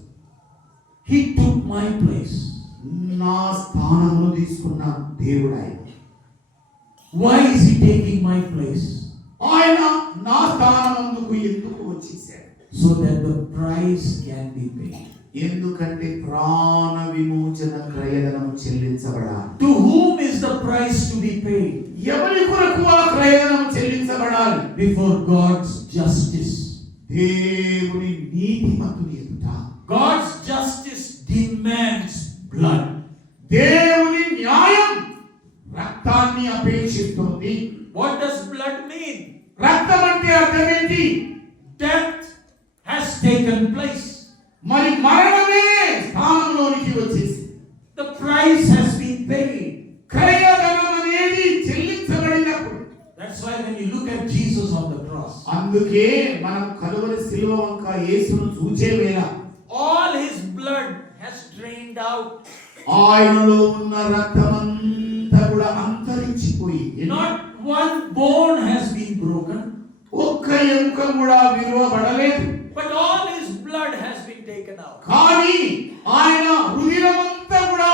He took my place. నా స్థానమును తీసుకున్న దేవుడు ఆయన. Why is he taking my place? ఆయన నా స్థానమందుకు ఎందుకు వచ్చేసాడు? So that the price can be paid. ఎందుకంటే ప్రాణ విమోచన క్రయధనము చెల్లించబడాలి. To whom is the price to be paid? ఎవరి కొరకు ఆ క్రయధనము చెల్లించబడాలి? Before God's justice. దేవుని నీతిమంతుని ఎదుట. God's justice demands blood. దేవుని న్యాయం రక్తాన్ని అపేక్షిస్తుంది. What does blood mean? రక్తం అంటే అర్థం ఏంటి? Death has taken place. మరి మరణమే స్థానంలోనికి వచ్చేసి The price has been paid. క్రయధనం అనేది చెల్లించబడినప్పుడు. That's why when you look at Jesus on the cross, అందుకే మనం కలువరి శిలువ వంక యేసును చూచే వేళ all his blood has drained out. ఆయనలో ఉన్న రక్తమంతా కూడా అంతరించిపోయి, Not one bone has been broken, ఒక్క ఎముక కూడా విరువబడలేదు. but all his blood has been taken out. కానీ ఆయన రుధిరమంతా కూడా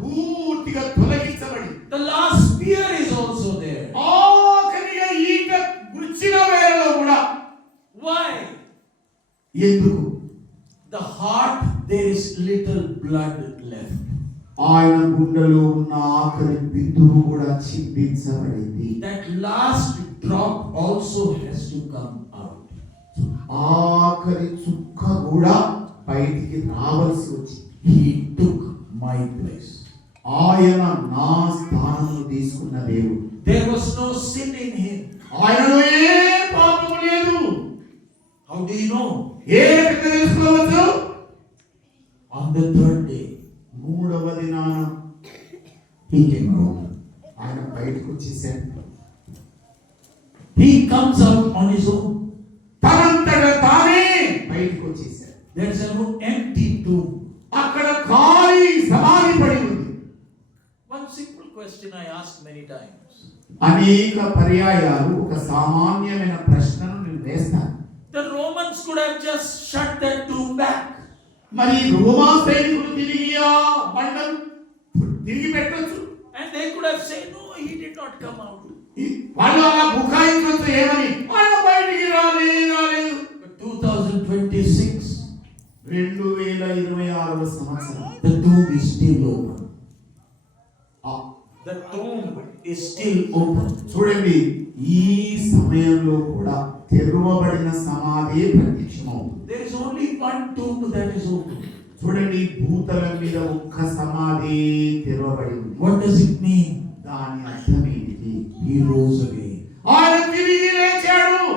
పూర్తిగా తొలగించబడి, The last spear is also there. ఆఖరిగా ఈట గుర్చిన వేళలో కూడా. Why? ఎందుకు? The heart, there is little blood left. ఆయన గుండెలో ఉన్న ఆఖరి బిందువు కూడా చిందించబడింది. That last drop also has to come out. ఆఖరి చుక్క కూడా బయటికి రావాల్సి వచ్చింది. He took my place. ఆయన నా స్థానము తీసుకున్న దేవుడు. There was no sin in him. ఆయనలో ఏ పాపము లేదు. How do you know? ఏ రకంగా తెలుసుకోవచ్చు? On the 3rd day, మూడవ దినాన he came out. ఆయన బయటకు వచ్చేసాడు. He comes out on his own. తనంతట తానే బయట There's an empty tomb. అక్కడ ఖాళీ సమాధి పడి ఉంది. One simple question I asked many times. అనేక పర్యాయాలు ఒక సామాన్యమైన ప్రశ్నను నేను వేస్తాను. The Romans could have just shut that tomb back. మరి రోమా సైనికులు తిరిగి ఆ బండను తిరిగి పెట్టొచ్చు. And they could have said, no, he did not come out. వాళ్ళు అలా బుకాయించవచ్చు ఏమని, ఆయన బయటికి రాలేదు. But 2026, 2026 సంవత్సరం the tomb is still open. The tomb is still open. చూడండి, ఈ సమయంలో కూడా తెరవబడిన సమాధి ప్రత్యక్షమవుతుంది. There is only one tomb that is open. చూడండి, భూతలం మీద ఒక్క సమాధి తెరవబడి ఉంది. What does it mean? దాని అర్థం ఏంటి? He rose again. ఆయన తిరిగి లేచాడు.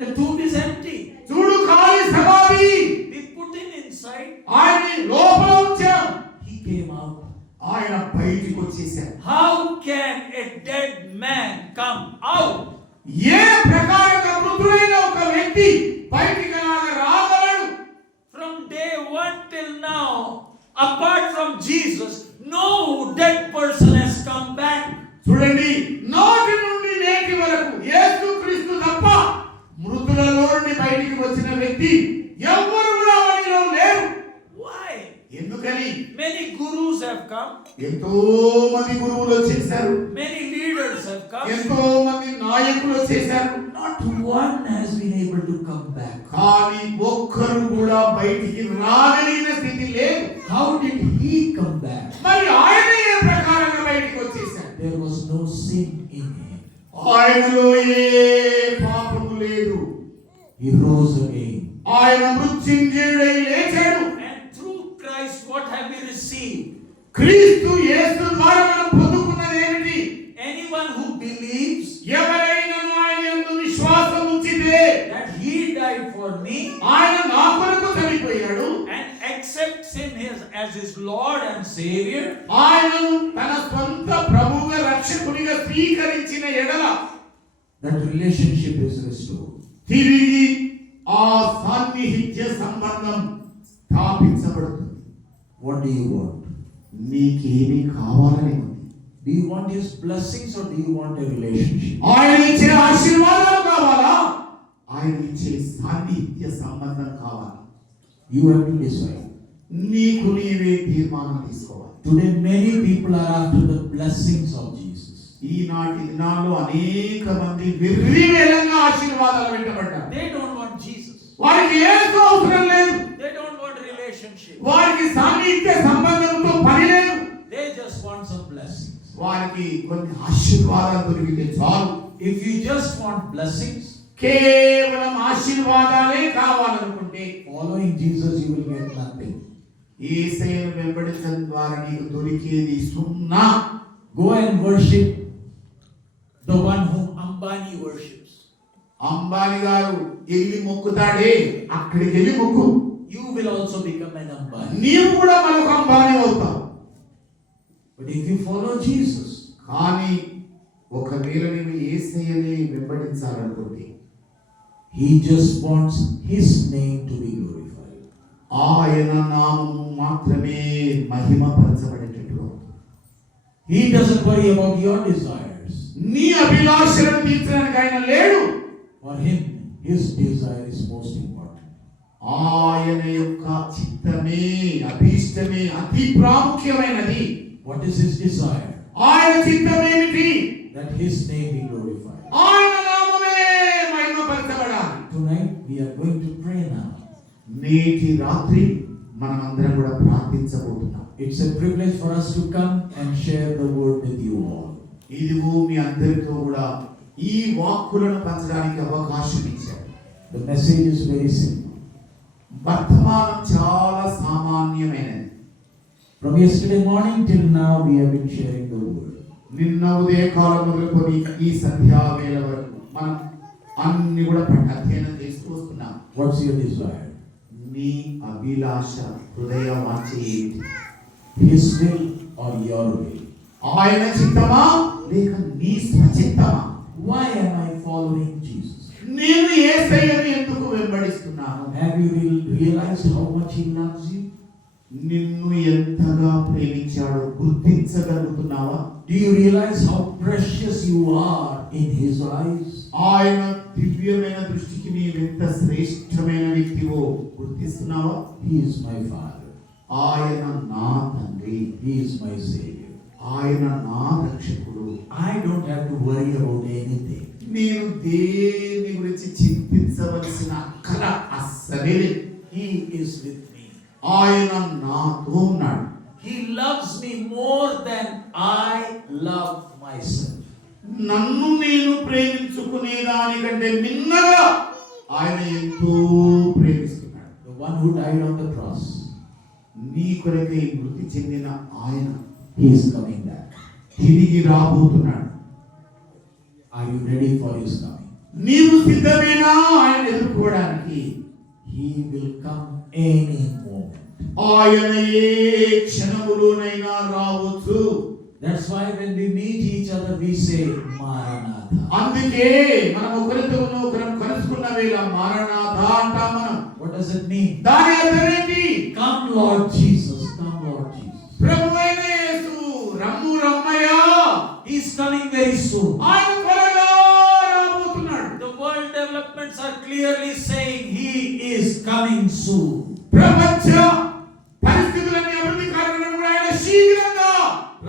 The tomb is empty. చూడు, ఖాళీ సమాధి. We put him inside. ఆయన్ని లోపల ఉంచాం. He came out. ఆయన బయటికి వచ్చేసాడు. How can a dead man come out? ఏ ప్రకారంగా మృతుడైన ఒక వ్యక్తి బయటికి రాగలడు? From day 1 till now, apart from Jesus, no dead person has come back. చూడండి, నాటి నుండి నేటి వరకు యేసుక్రీస్తు తప్ప మృతులలో నుండి బయటికి వచ్చిన వ్యక్తి ఎవరు కూడా వారిలో లేరు. Why? ఎందుకని? Many gurus have come. ఎంతో మంది గురువులు వచ్చేసారు. Many leaders have come. ఎంతో మంది నాయకులు వచ్చేసారు. Not one has been able to come back. కానీ ఒక్కరు కూడా బయటికి రాగలిగిన స్థితి లేదు. How did he come back? మరి ఆయన ఏ ప్రకారంగా బయటికి వచ్చేసారు? There was no sin in him. ఆయనలో ఏ పాపము లేదు. He rose again. ఆయన మృత్యుంజయుడై లేచాడు. And through Christ, what have we received? క్రీస్తు యేసు ద్వారా మనం పొందుకున్నది ఏమిటి? Anyone who believes ఎవరైనా ఆయన యందు విశ్వాసం ఉంచితే, that he died for me ఆయన నా కొరకు చనిపోయాడు, and accepts him as his Lord and Savior, ఆయనను తన సొంత ప్రభువుగా రక్షకునిగా స్వీకరించిన ఎడల that relationship is restored. తిరిగి ఆ సాన్నిహిత్య సంబంధం స్థాపించబడుతుంది. What do you want? నీకేమి కావాలని ఉంది? Do you want his blessings or do you want a relationship? ఆయన ఇచ్చే ఆశీర్వాదాలు కావాలా? ఆయన ఇచ్చే సాన్నిహిత్య సంబంధం కావాలా? You have to decide. నీకు నీవే తీర్మానం తీసుకోవాలి. Today many people are after the blessings of Jesus. ఈనాటి దినాల్లో అనేక మంది వెర్రివేలంగా ఆశీర్వాదాలు వెంటబడ్డారు. They don't want Jesus. వారికి ఏదో అవసరం లేదు. They don't want relationship. వారికి సాన్నిహిత్య సంబంధంతో పని లేదు. They just want some blessings. వారికి కొన్ని ఆశీర్వాదాలు దొరికితే చాలు. If you just want blessings, కేవలం ఆశీర్వాదాలే కావాలనుకుంటే following Jesus you will get nothing. యేసయ్యను వెంబడించడం ద్వారా నీకు దొరికేది సున్నా. Go and worship the one whom Ambani worships. Ambani గారు వెళ్ళి మొక్కుతాడే, అక్కడికి వెళ్ళి మొక్కు. You will also become an Ambani. నీవు కూడా మరొక అంబానీ అవుతావు. But if you follow Jesus, కానీ ఒకవేళ నీవు యేసయ్యని వెంబడించాలనుకుంటే, he just wants his name to be glorified. ఆయన నామము మాత్రమే మహిమపరచబడేటట్లు. He doesn't worry about your desires. నీ అభిలాషలను తీర్చడానికి ఆయన లేడు. For him, his desire is most important. ఆయన యొక్క చిత్తమే, అభీష్టమే అతి ప్రాముఖ్యమైనది. What is his desire? ఆయన చిత్తం ఏమిటి? That his name be glorified. ఆయన నామమే మహిమపరచబడాలి. Tonight we are going to pray now. నేటి రాత్రి మనం అందరం కూడా ప్రార్థించబోతున్నాం. It's a privilege for us to come and share the word with you all. ఇదిగో మీ అందరితో కూడా ఈ వాక్కులను పంచడానికి అవకాశం ఇచ్చారు. The message is very simple. వర్తమానం చాలా సామాన్యమైనది. From yesterday morning till now we have been sharing the word. నిన్న ఉదయకాలం మొదలుకొని ఈ సంధ్యావేళ వరకు మనం అన్ని కూడా అధ్యయనం చేస్తూ వస్తున్నాం. What's your desire? నీ అభిలాష, హృదయ వాంఛ ఏమిటి? His will or your will? ఆయన చిత్తమా లేక నీ స్వచిత్తమా? Why am I following Jesus? నేను యేసయ్యను ఎందుకు వెంబడిస్తున్నాను? Have you realized how much he loves you? నిన్ను ఎంతగా ప్రేమించాడో గుర్తించగలుగుతున్నావా? Do you realize how precious you are in his eyes? ఆయన దివ్యమైన దృష్టికి నీవెంత శ్రేష్టమైన వ్యక్తివో గుర్తిస్తున్నావా? He is my father. ఆయన నా తండ్రి, He is my savior. ఆయన నా రక్షకుడు. I don't have to worry about anything. నేను దేని గురించి చింతించవలసిన అక్కర అస్సలే లేదు. He is with me. ఆయన నాతో ఉన్నాడు. He loves me more than I love myself. నన్ను నేను ప్రేమించుకునే దానికంటే మిన్నగా ఆయన ఎంతో ప్రేమిస్తున్నాడు. The one who died on the cross. నీ కొరకై మృతి చెందిన ఆయన He is coming back. తిరిగి రాబోతున్నాడు. Are you ready for his coming? నీవు సిద్ధమేనా ఆయన ఎదుర్కోవడానికి? He will come any moment. ఆయన ఏ క్షణములోనైనా రావచ్చు. That's why when we meet each other we say Maranatha. అందుకే మనం ఒకరితో ఒకరం కలుసుకున్న వేళ మారనాథ అంటాం మనం. What does it mean? దాని అర్థం ఏంటి? Come Lord Jesus, come Lord Jesus. ప్రభువైన యేసు రమ్ము రమ్మయ్యా. He's coming very soon. ఆయన త్వరగా రాబోతున్నాడు. The world developments are clearly saying he is coming soon. ప్రపంచ పరిస్థితులన్నీ అభివృద్ధి కారణంగా కూడా ఆయన శీఘ్రంగా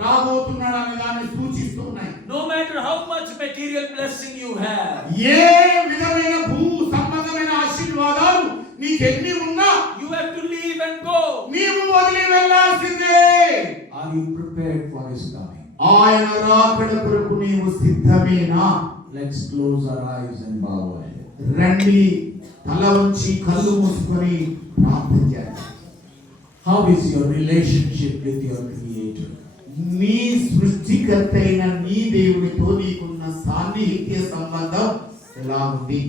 రాబోతున్నాడు అనే దాన్ని సూచిస్తున్నాయి. No matter how much material blessing you have, ఏ విధమైన భూ సంబంధమైన ఆశీర్వాదాలు నీకెన్ని ఉన్నా you have to leave and go. నీవు వదిలి వెళ్ళాల్సిందే. Are you prepared for his coming? ఆయన రాకడ కొరకు నీవు సిద్ధమేనా? Let's close our eyes and bow our head. రండి, తల వంచి కళ్ళు మూసుకొని ప్రార్థన చేద్దాం. How is your relationship with your Creator? నీ సృష్టికర్త అయిన నీ దేవునితో నీకున్న సాన్నిహిత్య సంబంధం ఎలా ఉంది?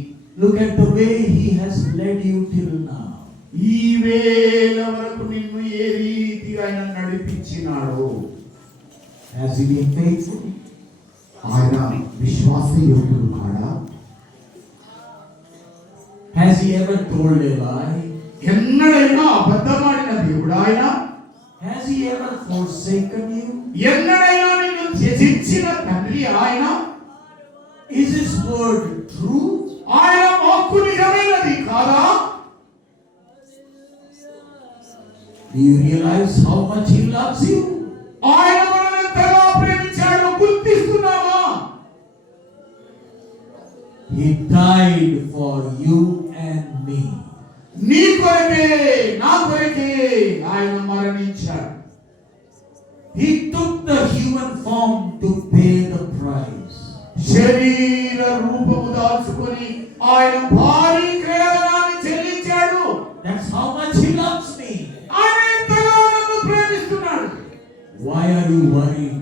Look at the way he has led you till now. ఈ వేళ వరకు నిన్ను ఏ రీతిగా ఆయన నడిపించినాడో. Has he been faithful? ఆయన విశ్వాసయోగ్యుడు కాడా? Has he ever told a lie? ఎన్నడైనా అబద్ధమాడిన దేవుడు ఆయన? Has he ever forsaken you? ఎన్నడైనా నిన్ను త్యజించిన తండ్రి ఆయన? Is his word true? ఆయన వాక్కు నిజమైనది కాదా? Do you realize how much he loves you? ఆయన మనల్ని ఎంతగా ప్రేమించాడో గుర్తిస్తున్నావా? He died for you and me. నీ కొరకే నా కొరకే ఆయన మరణించాడు. He took the human form to pay the price. శరీర రూపము దాల్చుకొని ఆయన భారీ క్రయధనాన్ని చెల్లించాడు. That's how much he loves me. ఆయన ఎంతగా నన్ను ప్రేమిస్తున్నాడు. Why are you worried?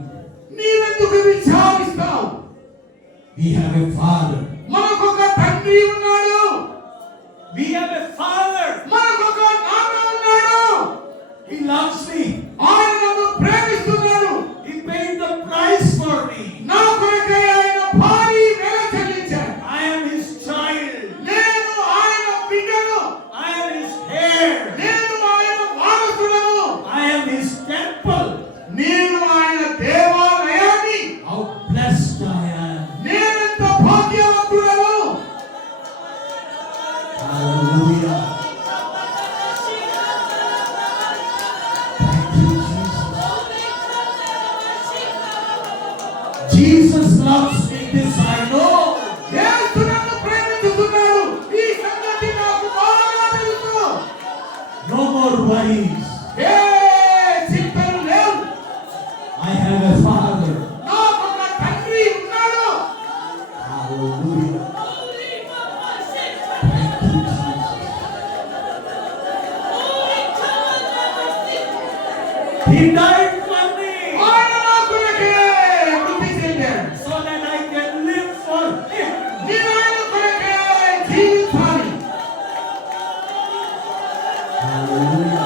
నీవెందుకు విచారిస్తావు? We have a father. మనకొక తండ్రి ఉన్నాడు. We have a father. మనకొక నాన్న ఉన్నాడు. He loves me. ఆయన నన్ను ప్రేమిస్తున్నాడు. He paid the price for me. నా కొరకై ఆయన భారీ వెల చెల్లించాడు. I am his child. నేను ఆయన బిడ్డను. I am his heir. నేను ఆయన వారసుడను. I am his temple. నేను ఆయన దేవాలయాన్ని. How blessed I am. నేనెంత భాగ్యవంతుడను. Hallelujah. Thank you, Jesus. Jesus loves me, this I know. యేసు నన్ను ప్రేమిస్తున్నాడు. ఈ సంగతి నాకు బాగా తెలుసు. No more worries. ఏ చింతలు లేవు. I have a father. నాకొక తండ్రి ఉన్నాడు. Hallelujah. Thank you, Jesus. He died for me ఆయన నా కొరకే మృతి చెందాడు. so that I can live for him. నేను ఆయన కొరకే జీవించాలి. Hallelujah.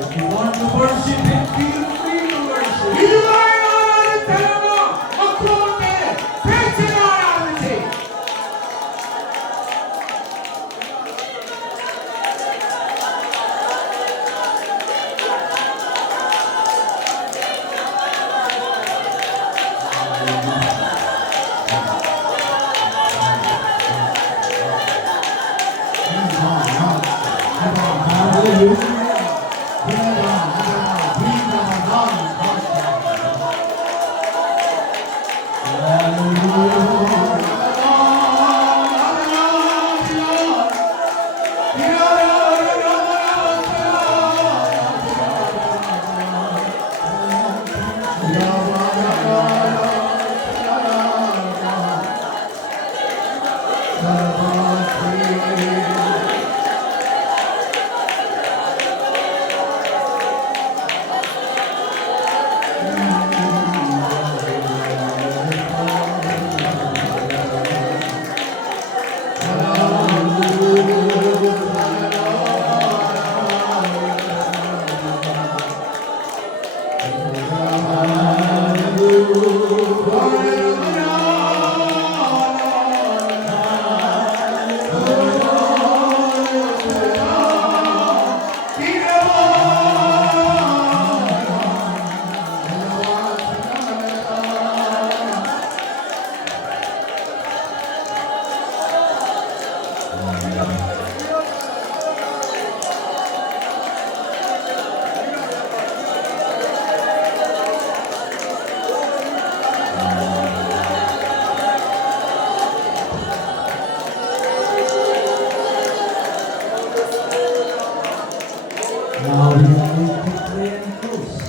If you want to worship Him, feel free to worship. ఇదిగో ఆయన ఆరాధించాలన్నా మక్కువ ఉంటే స్వేచ్ఛగా ఆరాధించే. Now we are going to pray and close.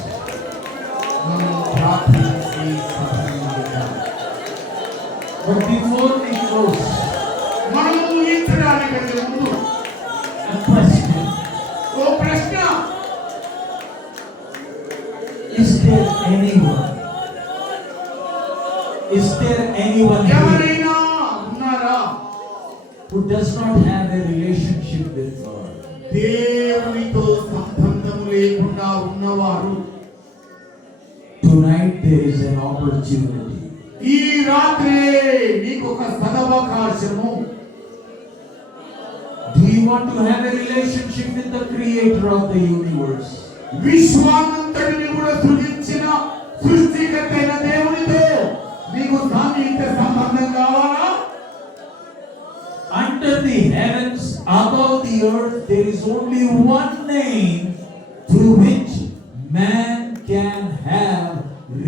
But before we close, మనము ముగించడానికంటే ముందు a question. ఓ ప్రశ్న. Is there anyone here ఎవరైనా ఉన్నారా who does not have a relationship with God? దేవునితో సంబంధం లేకుండా ఉన్నవారు? Tonight there is an opportunity. ఈ రాత్రి నీకు ఒక సదవకాశము. Do you want to have a relationship with the creator of the universe? విశ్వానంతటిని కూడా సృజించిన సృష్టికర్త అయిన దేవునితో నీకు సాన్నిహిత సంబంధం కావాలా? Under the heavens, above the earth, there is only one name through which man can have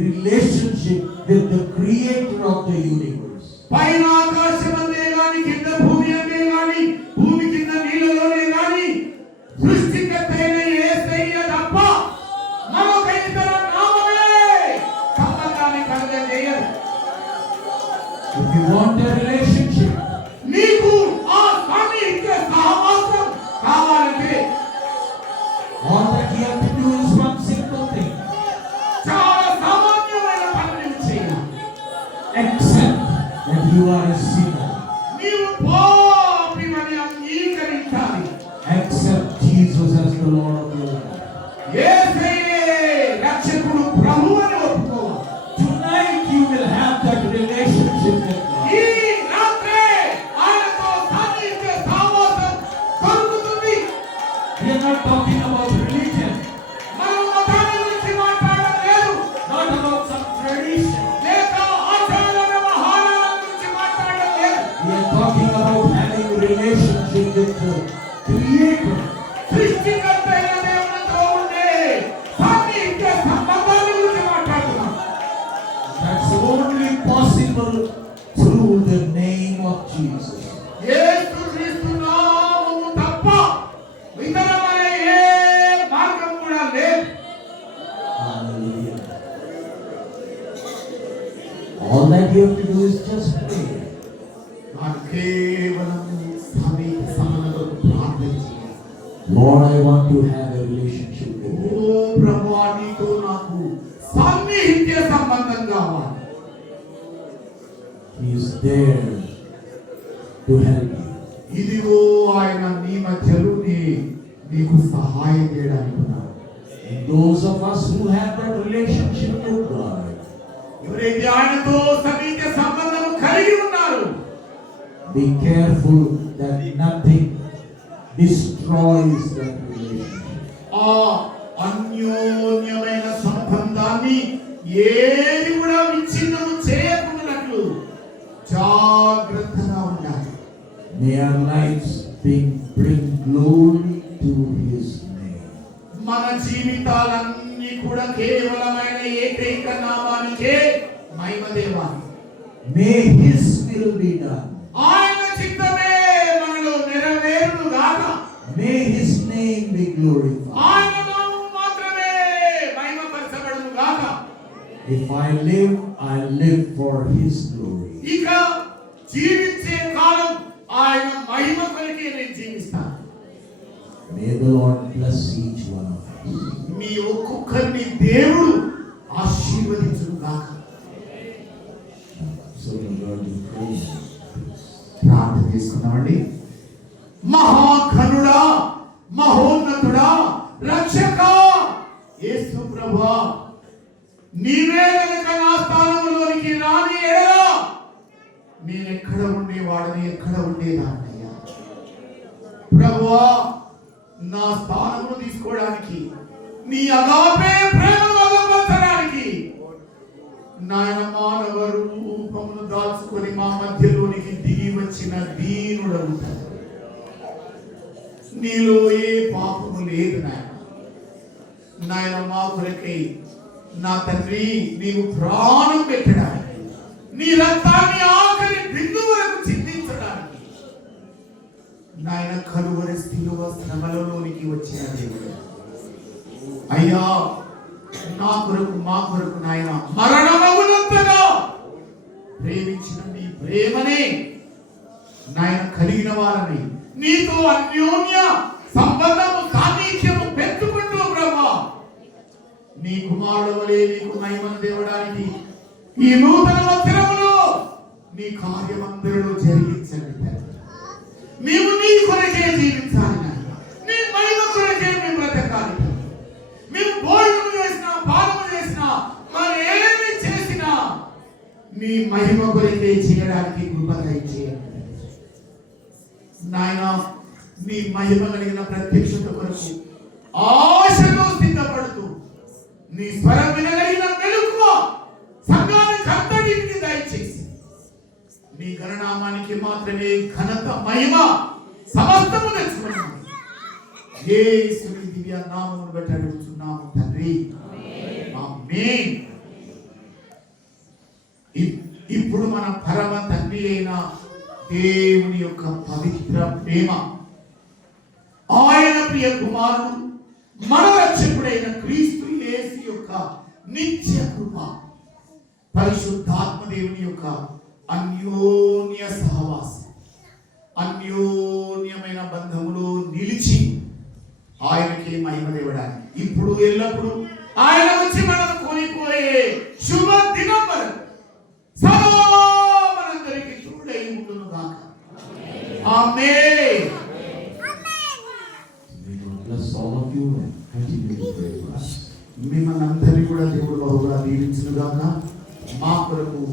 relationship with the creator of the universe. పైన ఆకాశమందే గాని కింద భూమి అందే గాని భూమి కింద నీళ్ళలోనే గాని సృష్టికర్త అయిన యేసయ్య తప్ప మరొక ఇతర నామమే సంబంధాన్ని కలుగజేయదు. If you want a relationship, నీకు ఆ సాన్నిహిత సహవాసం కావాలంటే all that you have to do is one simple thing. చాలా సామాన్యమైన పని చేయాలి. Accept that you are a sinner. నీవు పాపివని అంగీకరించాలి. Accept Jesus as the Lord of your life. యేసయ్యే రక్షకుడు ప్రభువని ఒప్పుకోవాలి. Tonight you will have that relationship with ఈ God. రాత్రే ఆయనతో సాన్నిహిత సహవాసం కలుగుతుంది. We are not talking about religion, మనం మతాన్ని గురించి మాట్లాడడం లేదు. not about some tradition. లేక ఆచార వ్యవహారాల గురించి మాట్లాడడం లేదు. We are talking about having a relationship with the Creator. సృష్టికర్త అయిన దేవునితో ఉండే సాన్నిహిత సంబంధాన్ని గురించి మాట్లాడుతున్నాం. That's only possible through the name of Jesus. యేసుక్రీస్తు నామము తప్ప ఇతరమైన ఏ మార్గం కూడా లేదు. Hallelujah. All that you have to do is just pray. నాకు కేవలం సన్నిహిత సంబంధంతో ప్రార్థన చేయాలి. Lord, I want to have a relationship with you. ఓ ప్రభువా, నీతో నాకు సాన్నిహిత్య సంబంధం కావాలి. He is there to help you. ఇదిగో ఆయన నీ మధ్యలో నీకు సహాయం చేయడానికి ఉన్నాడు. And those of us who have that relationship with God, ఎవరైతే ఆయనతో సన్నిహిత సంబంధం కలిగి ఉన్నారు, be careful that nothing destroys that relationship. ఆ అన్యోన్యమైన సంబంధాన్ని ఏది కూడా విచ్ఛిన్నం చేయకుండానట్లు జాగ్రత్తగా ఉండాలి. May our lives bring glory to His name. మన జీవితాలన్నీ కూడా కేవలమైన ఏకైక నామానికే మహిమ దేవాలి. May His will be done. ఆయన చిత్తమే మనలో నెరవేరును గాక. May His name be glorified. ఆయన నామము మాత్రమే మహిమపరచబడును గాక. If I live for His glory. ఇక జీవించే కాలం ఆయన మహిమ కొరకే నేను జీవిస్తాను. May the Lord bless each one of us. మీ ఒక్కొక్కరిని దేవుడు ఆశీర్వదించును గాక. So the Lord will pray. ప్రార్థన చేసుకున్నామండి. మహాఘనుడా, మహోన్నతుడా, రక్షక యేసు ప్రభువా, నీవే గనుక నా స్థానములోనికి రాని ఎడల నేను ఎక్కడ ఉండేవాడని ఎక్కడ ఉండేదాన్నయ్యా. ప్రభువా, నా స్థానమును తీసుకోవడానికి, నీ అగాపే ప్రేమను అగపరచడానికి నాయన మానవ రూపమును దాచుకొని మా మధ్యలోనికి దిగి వచ్చిన దీనుడవు. నీలో ఏ పాపము లేదు నాయన మా కొరకై నా తండ్రి నీవు ప్రాణం పెట్టడానికి, నీ రక్తాన్ని ఆఖరి బిందు వరకు చిందించడానికి నాయన కలువరి స్థిలువ శ్రమలలోనికి వచ్చిన దేవుడు. అయ్యా, నా కొరకు మా కొరకు నాయన మరణమగునంతగా ప్రేమించిన నీ ప్రేమనే నాయన కలిగిన వారని నీతో అన్యోన్య సంబంధము సాన్నిధ్యము పెంచుకుంటూ బ్రహ్మా నీ కుమారుడు వలె నీకు మహిమను దేవడానికి ఈ నూతన సంవత్సరములో నీ కార్యమందరిలో జరిగించండి. మేము నీ కొరకే జీవించాలి నాయన. నీ మహిమ కొరకే మేము బ్రతకాలి. మేము భోజనం చేసినా, పానము చేసినా, మరి ఏమి చేసినా నీ మహిమ కొరకే చేయడానికి కృప దయచేయండి నాయన. నీ మహిమ కలిగిన ప్రత్యక్షత కొరకు ఆశతో సిద్ధపడుతూ నీ స్వరం వినగలిగిన మెలకువ సంఘానికి అంతటికి దయచేసి నీ గణనామానికి మాత్రమే ఘనత, మహిమ సమస్తము తెచ్చుకున్నాము. యేసుని దివ్య నామమును బట్టి అడుగుతున్నాము తండ్రి, ఆమేన్. ఇప్పుడు మన పరమ తండ్రి అయిన దేవుని యొక్క పవిత్ర ప్రేమ, ఆయన ప్రియ కుమారుడు మన రక్షకుడైన క్రీస్తు యేసు యొక్క నిత్య కృప, పరిశుద్ధాత్మ దేవుని యొక్క అన్యోన్య సహవాసం, అన్యోన్యమైన బంధములో నిలిచి ఆయనకి మహిమ దేవడానికి ఇప్పుడు ఎల్లప్పుడు ఆయన వచ్చి మనం కొనిపోయే శుభ దినం వరకు సదా మనందరికీ తోడై ఉండును గాక. ఆమేన్. May God bless all of you and continue to pray for us. మిమ్మల్ని అందరినీ కూడా దేవుడు బహుగా దీవించును గాక. మా కొరకు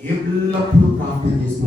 ఎల్లప్పుడూ ప్రార్థన చేస్తూ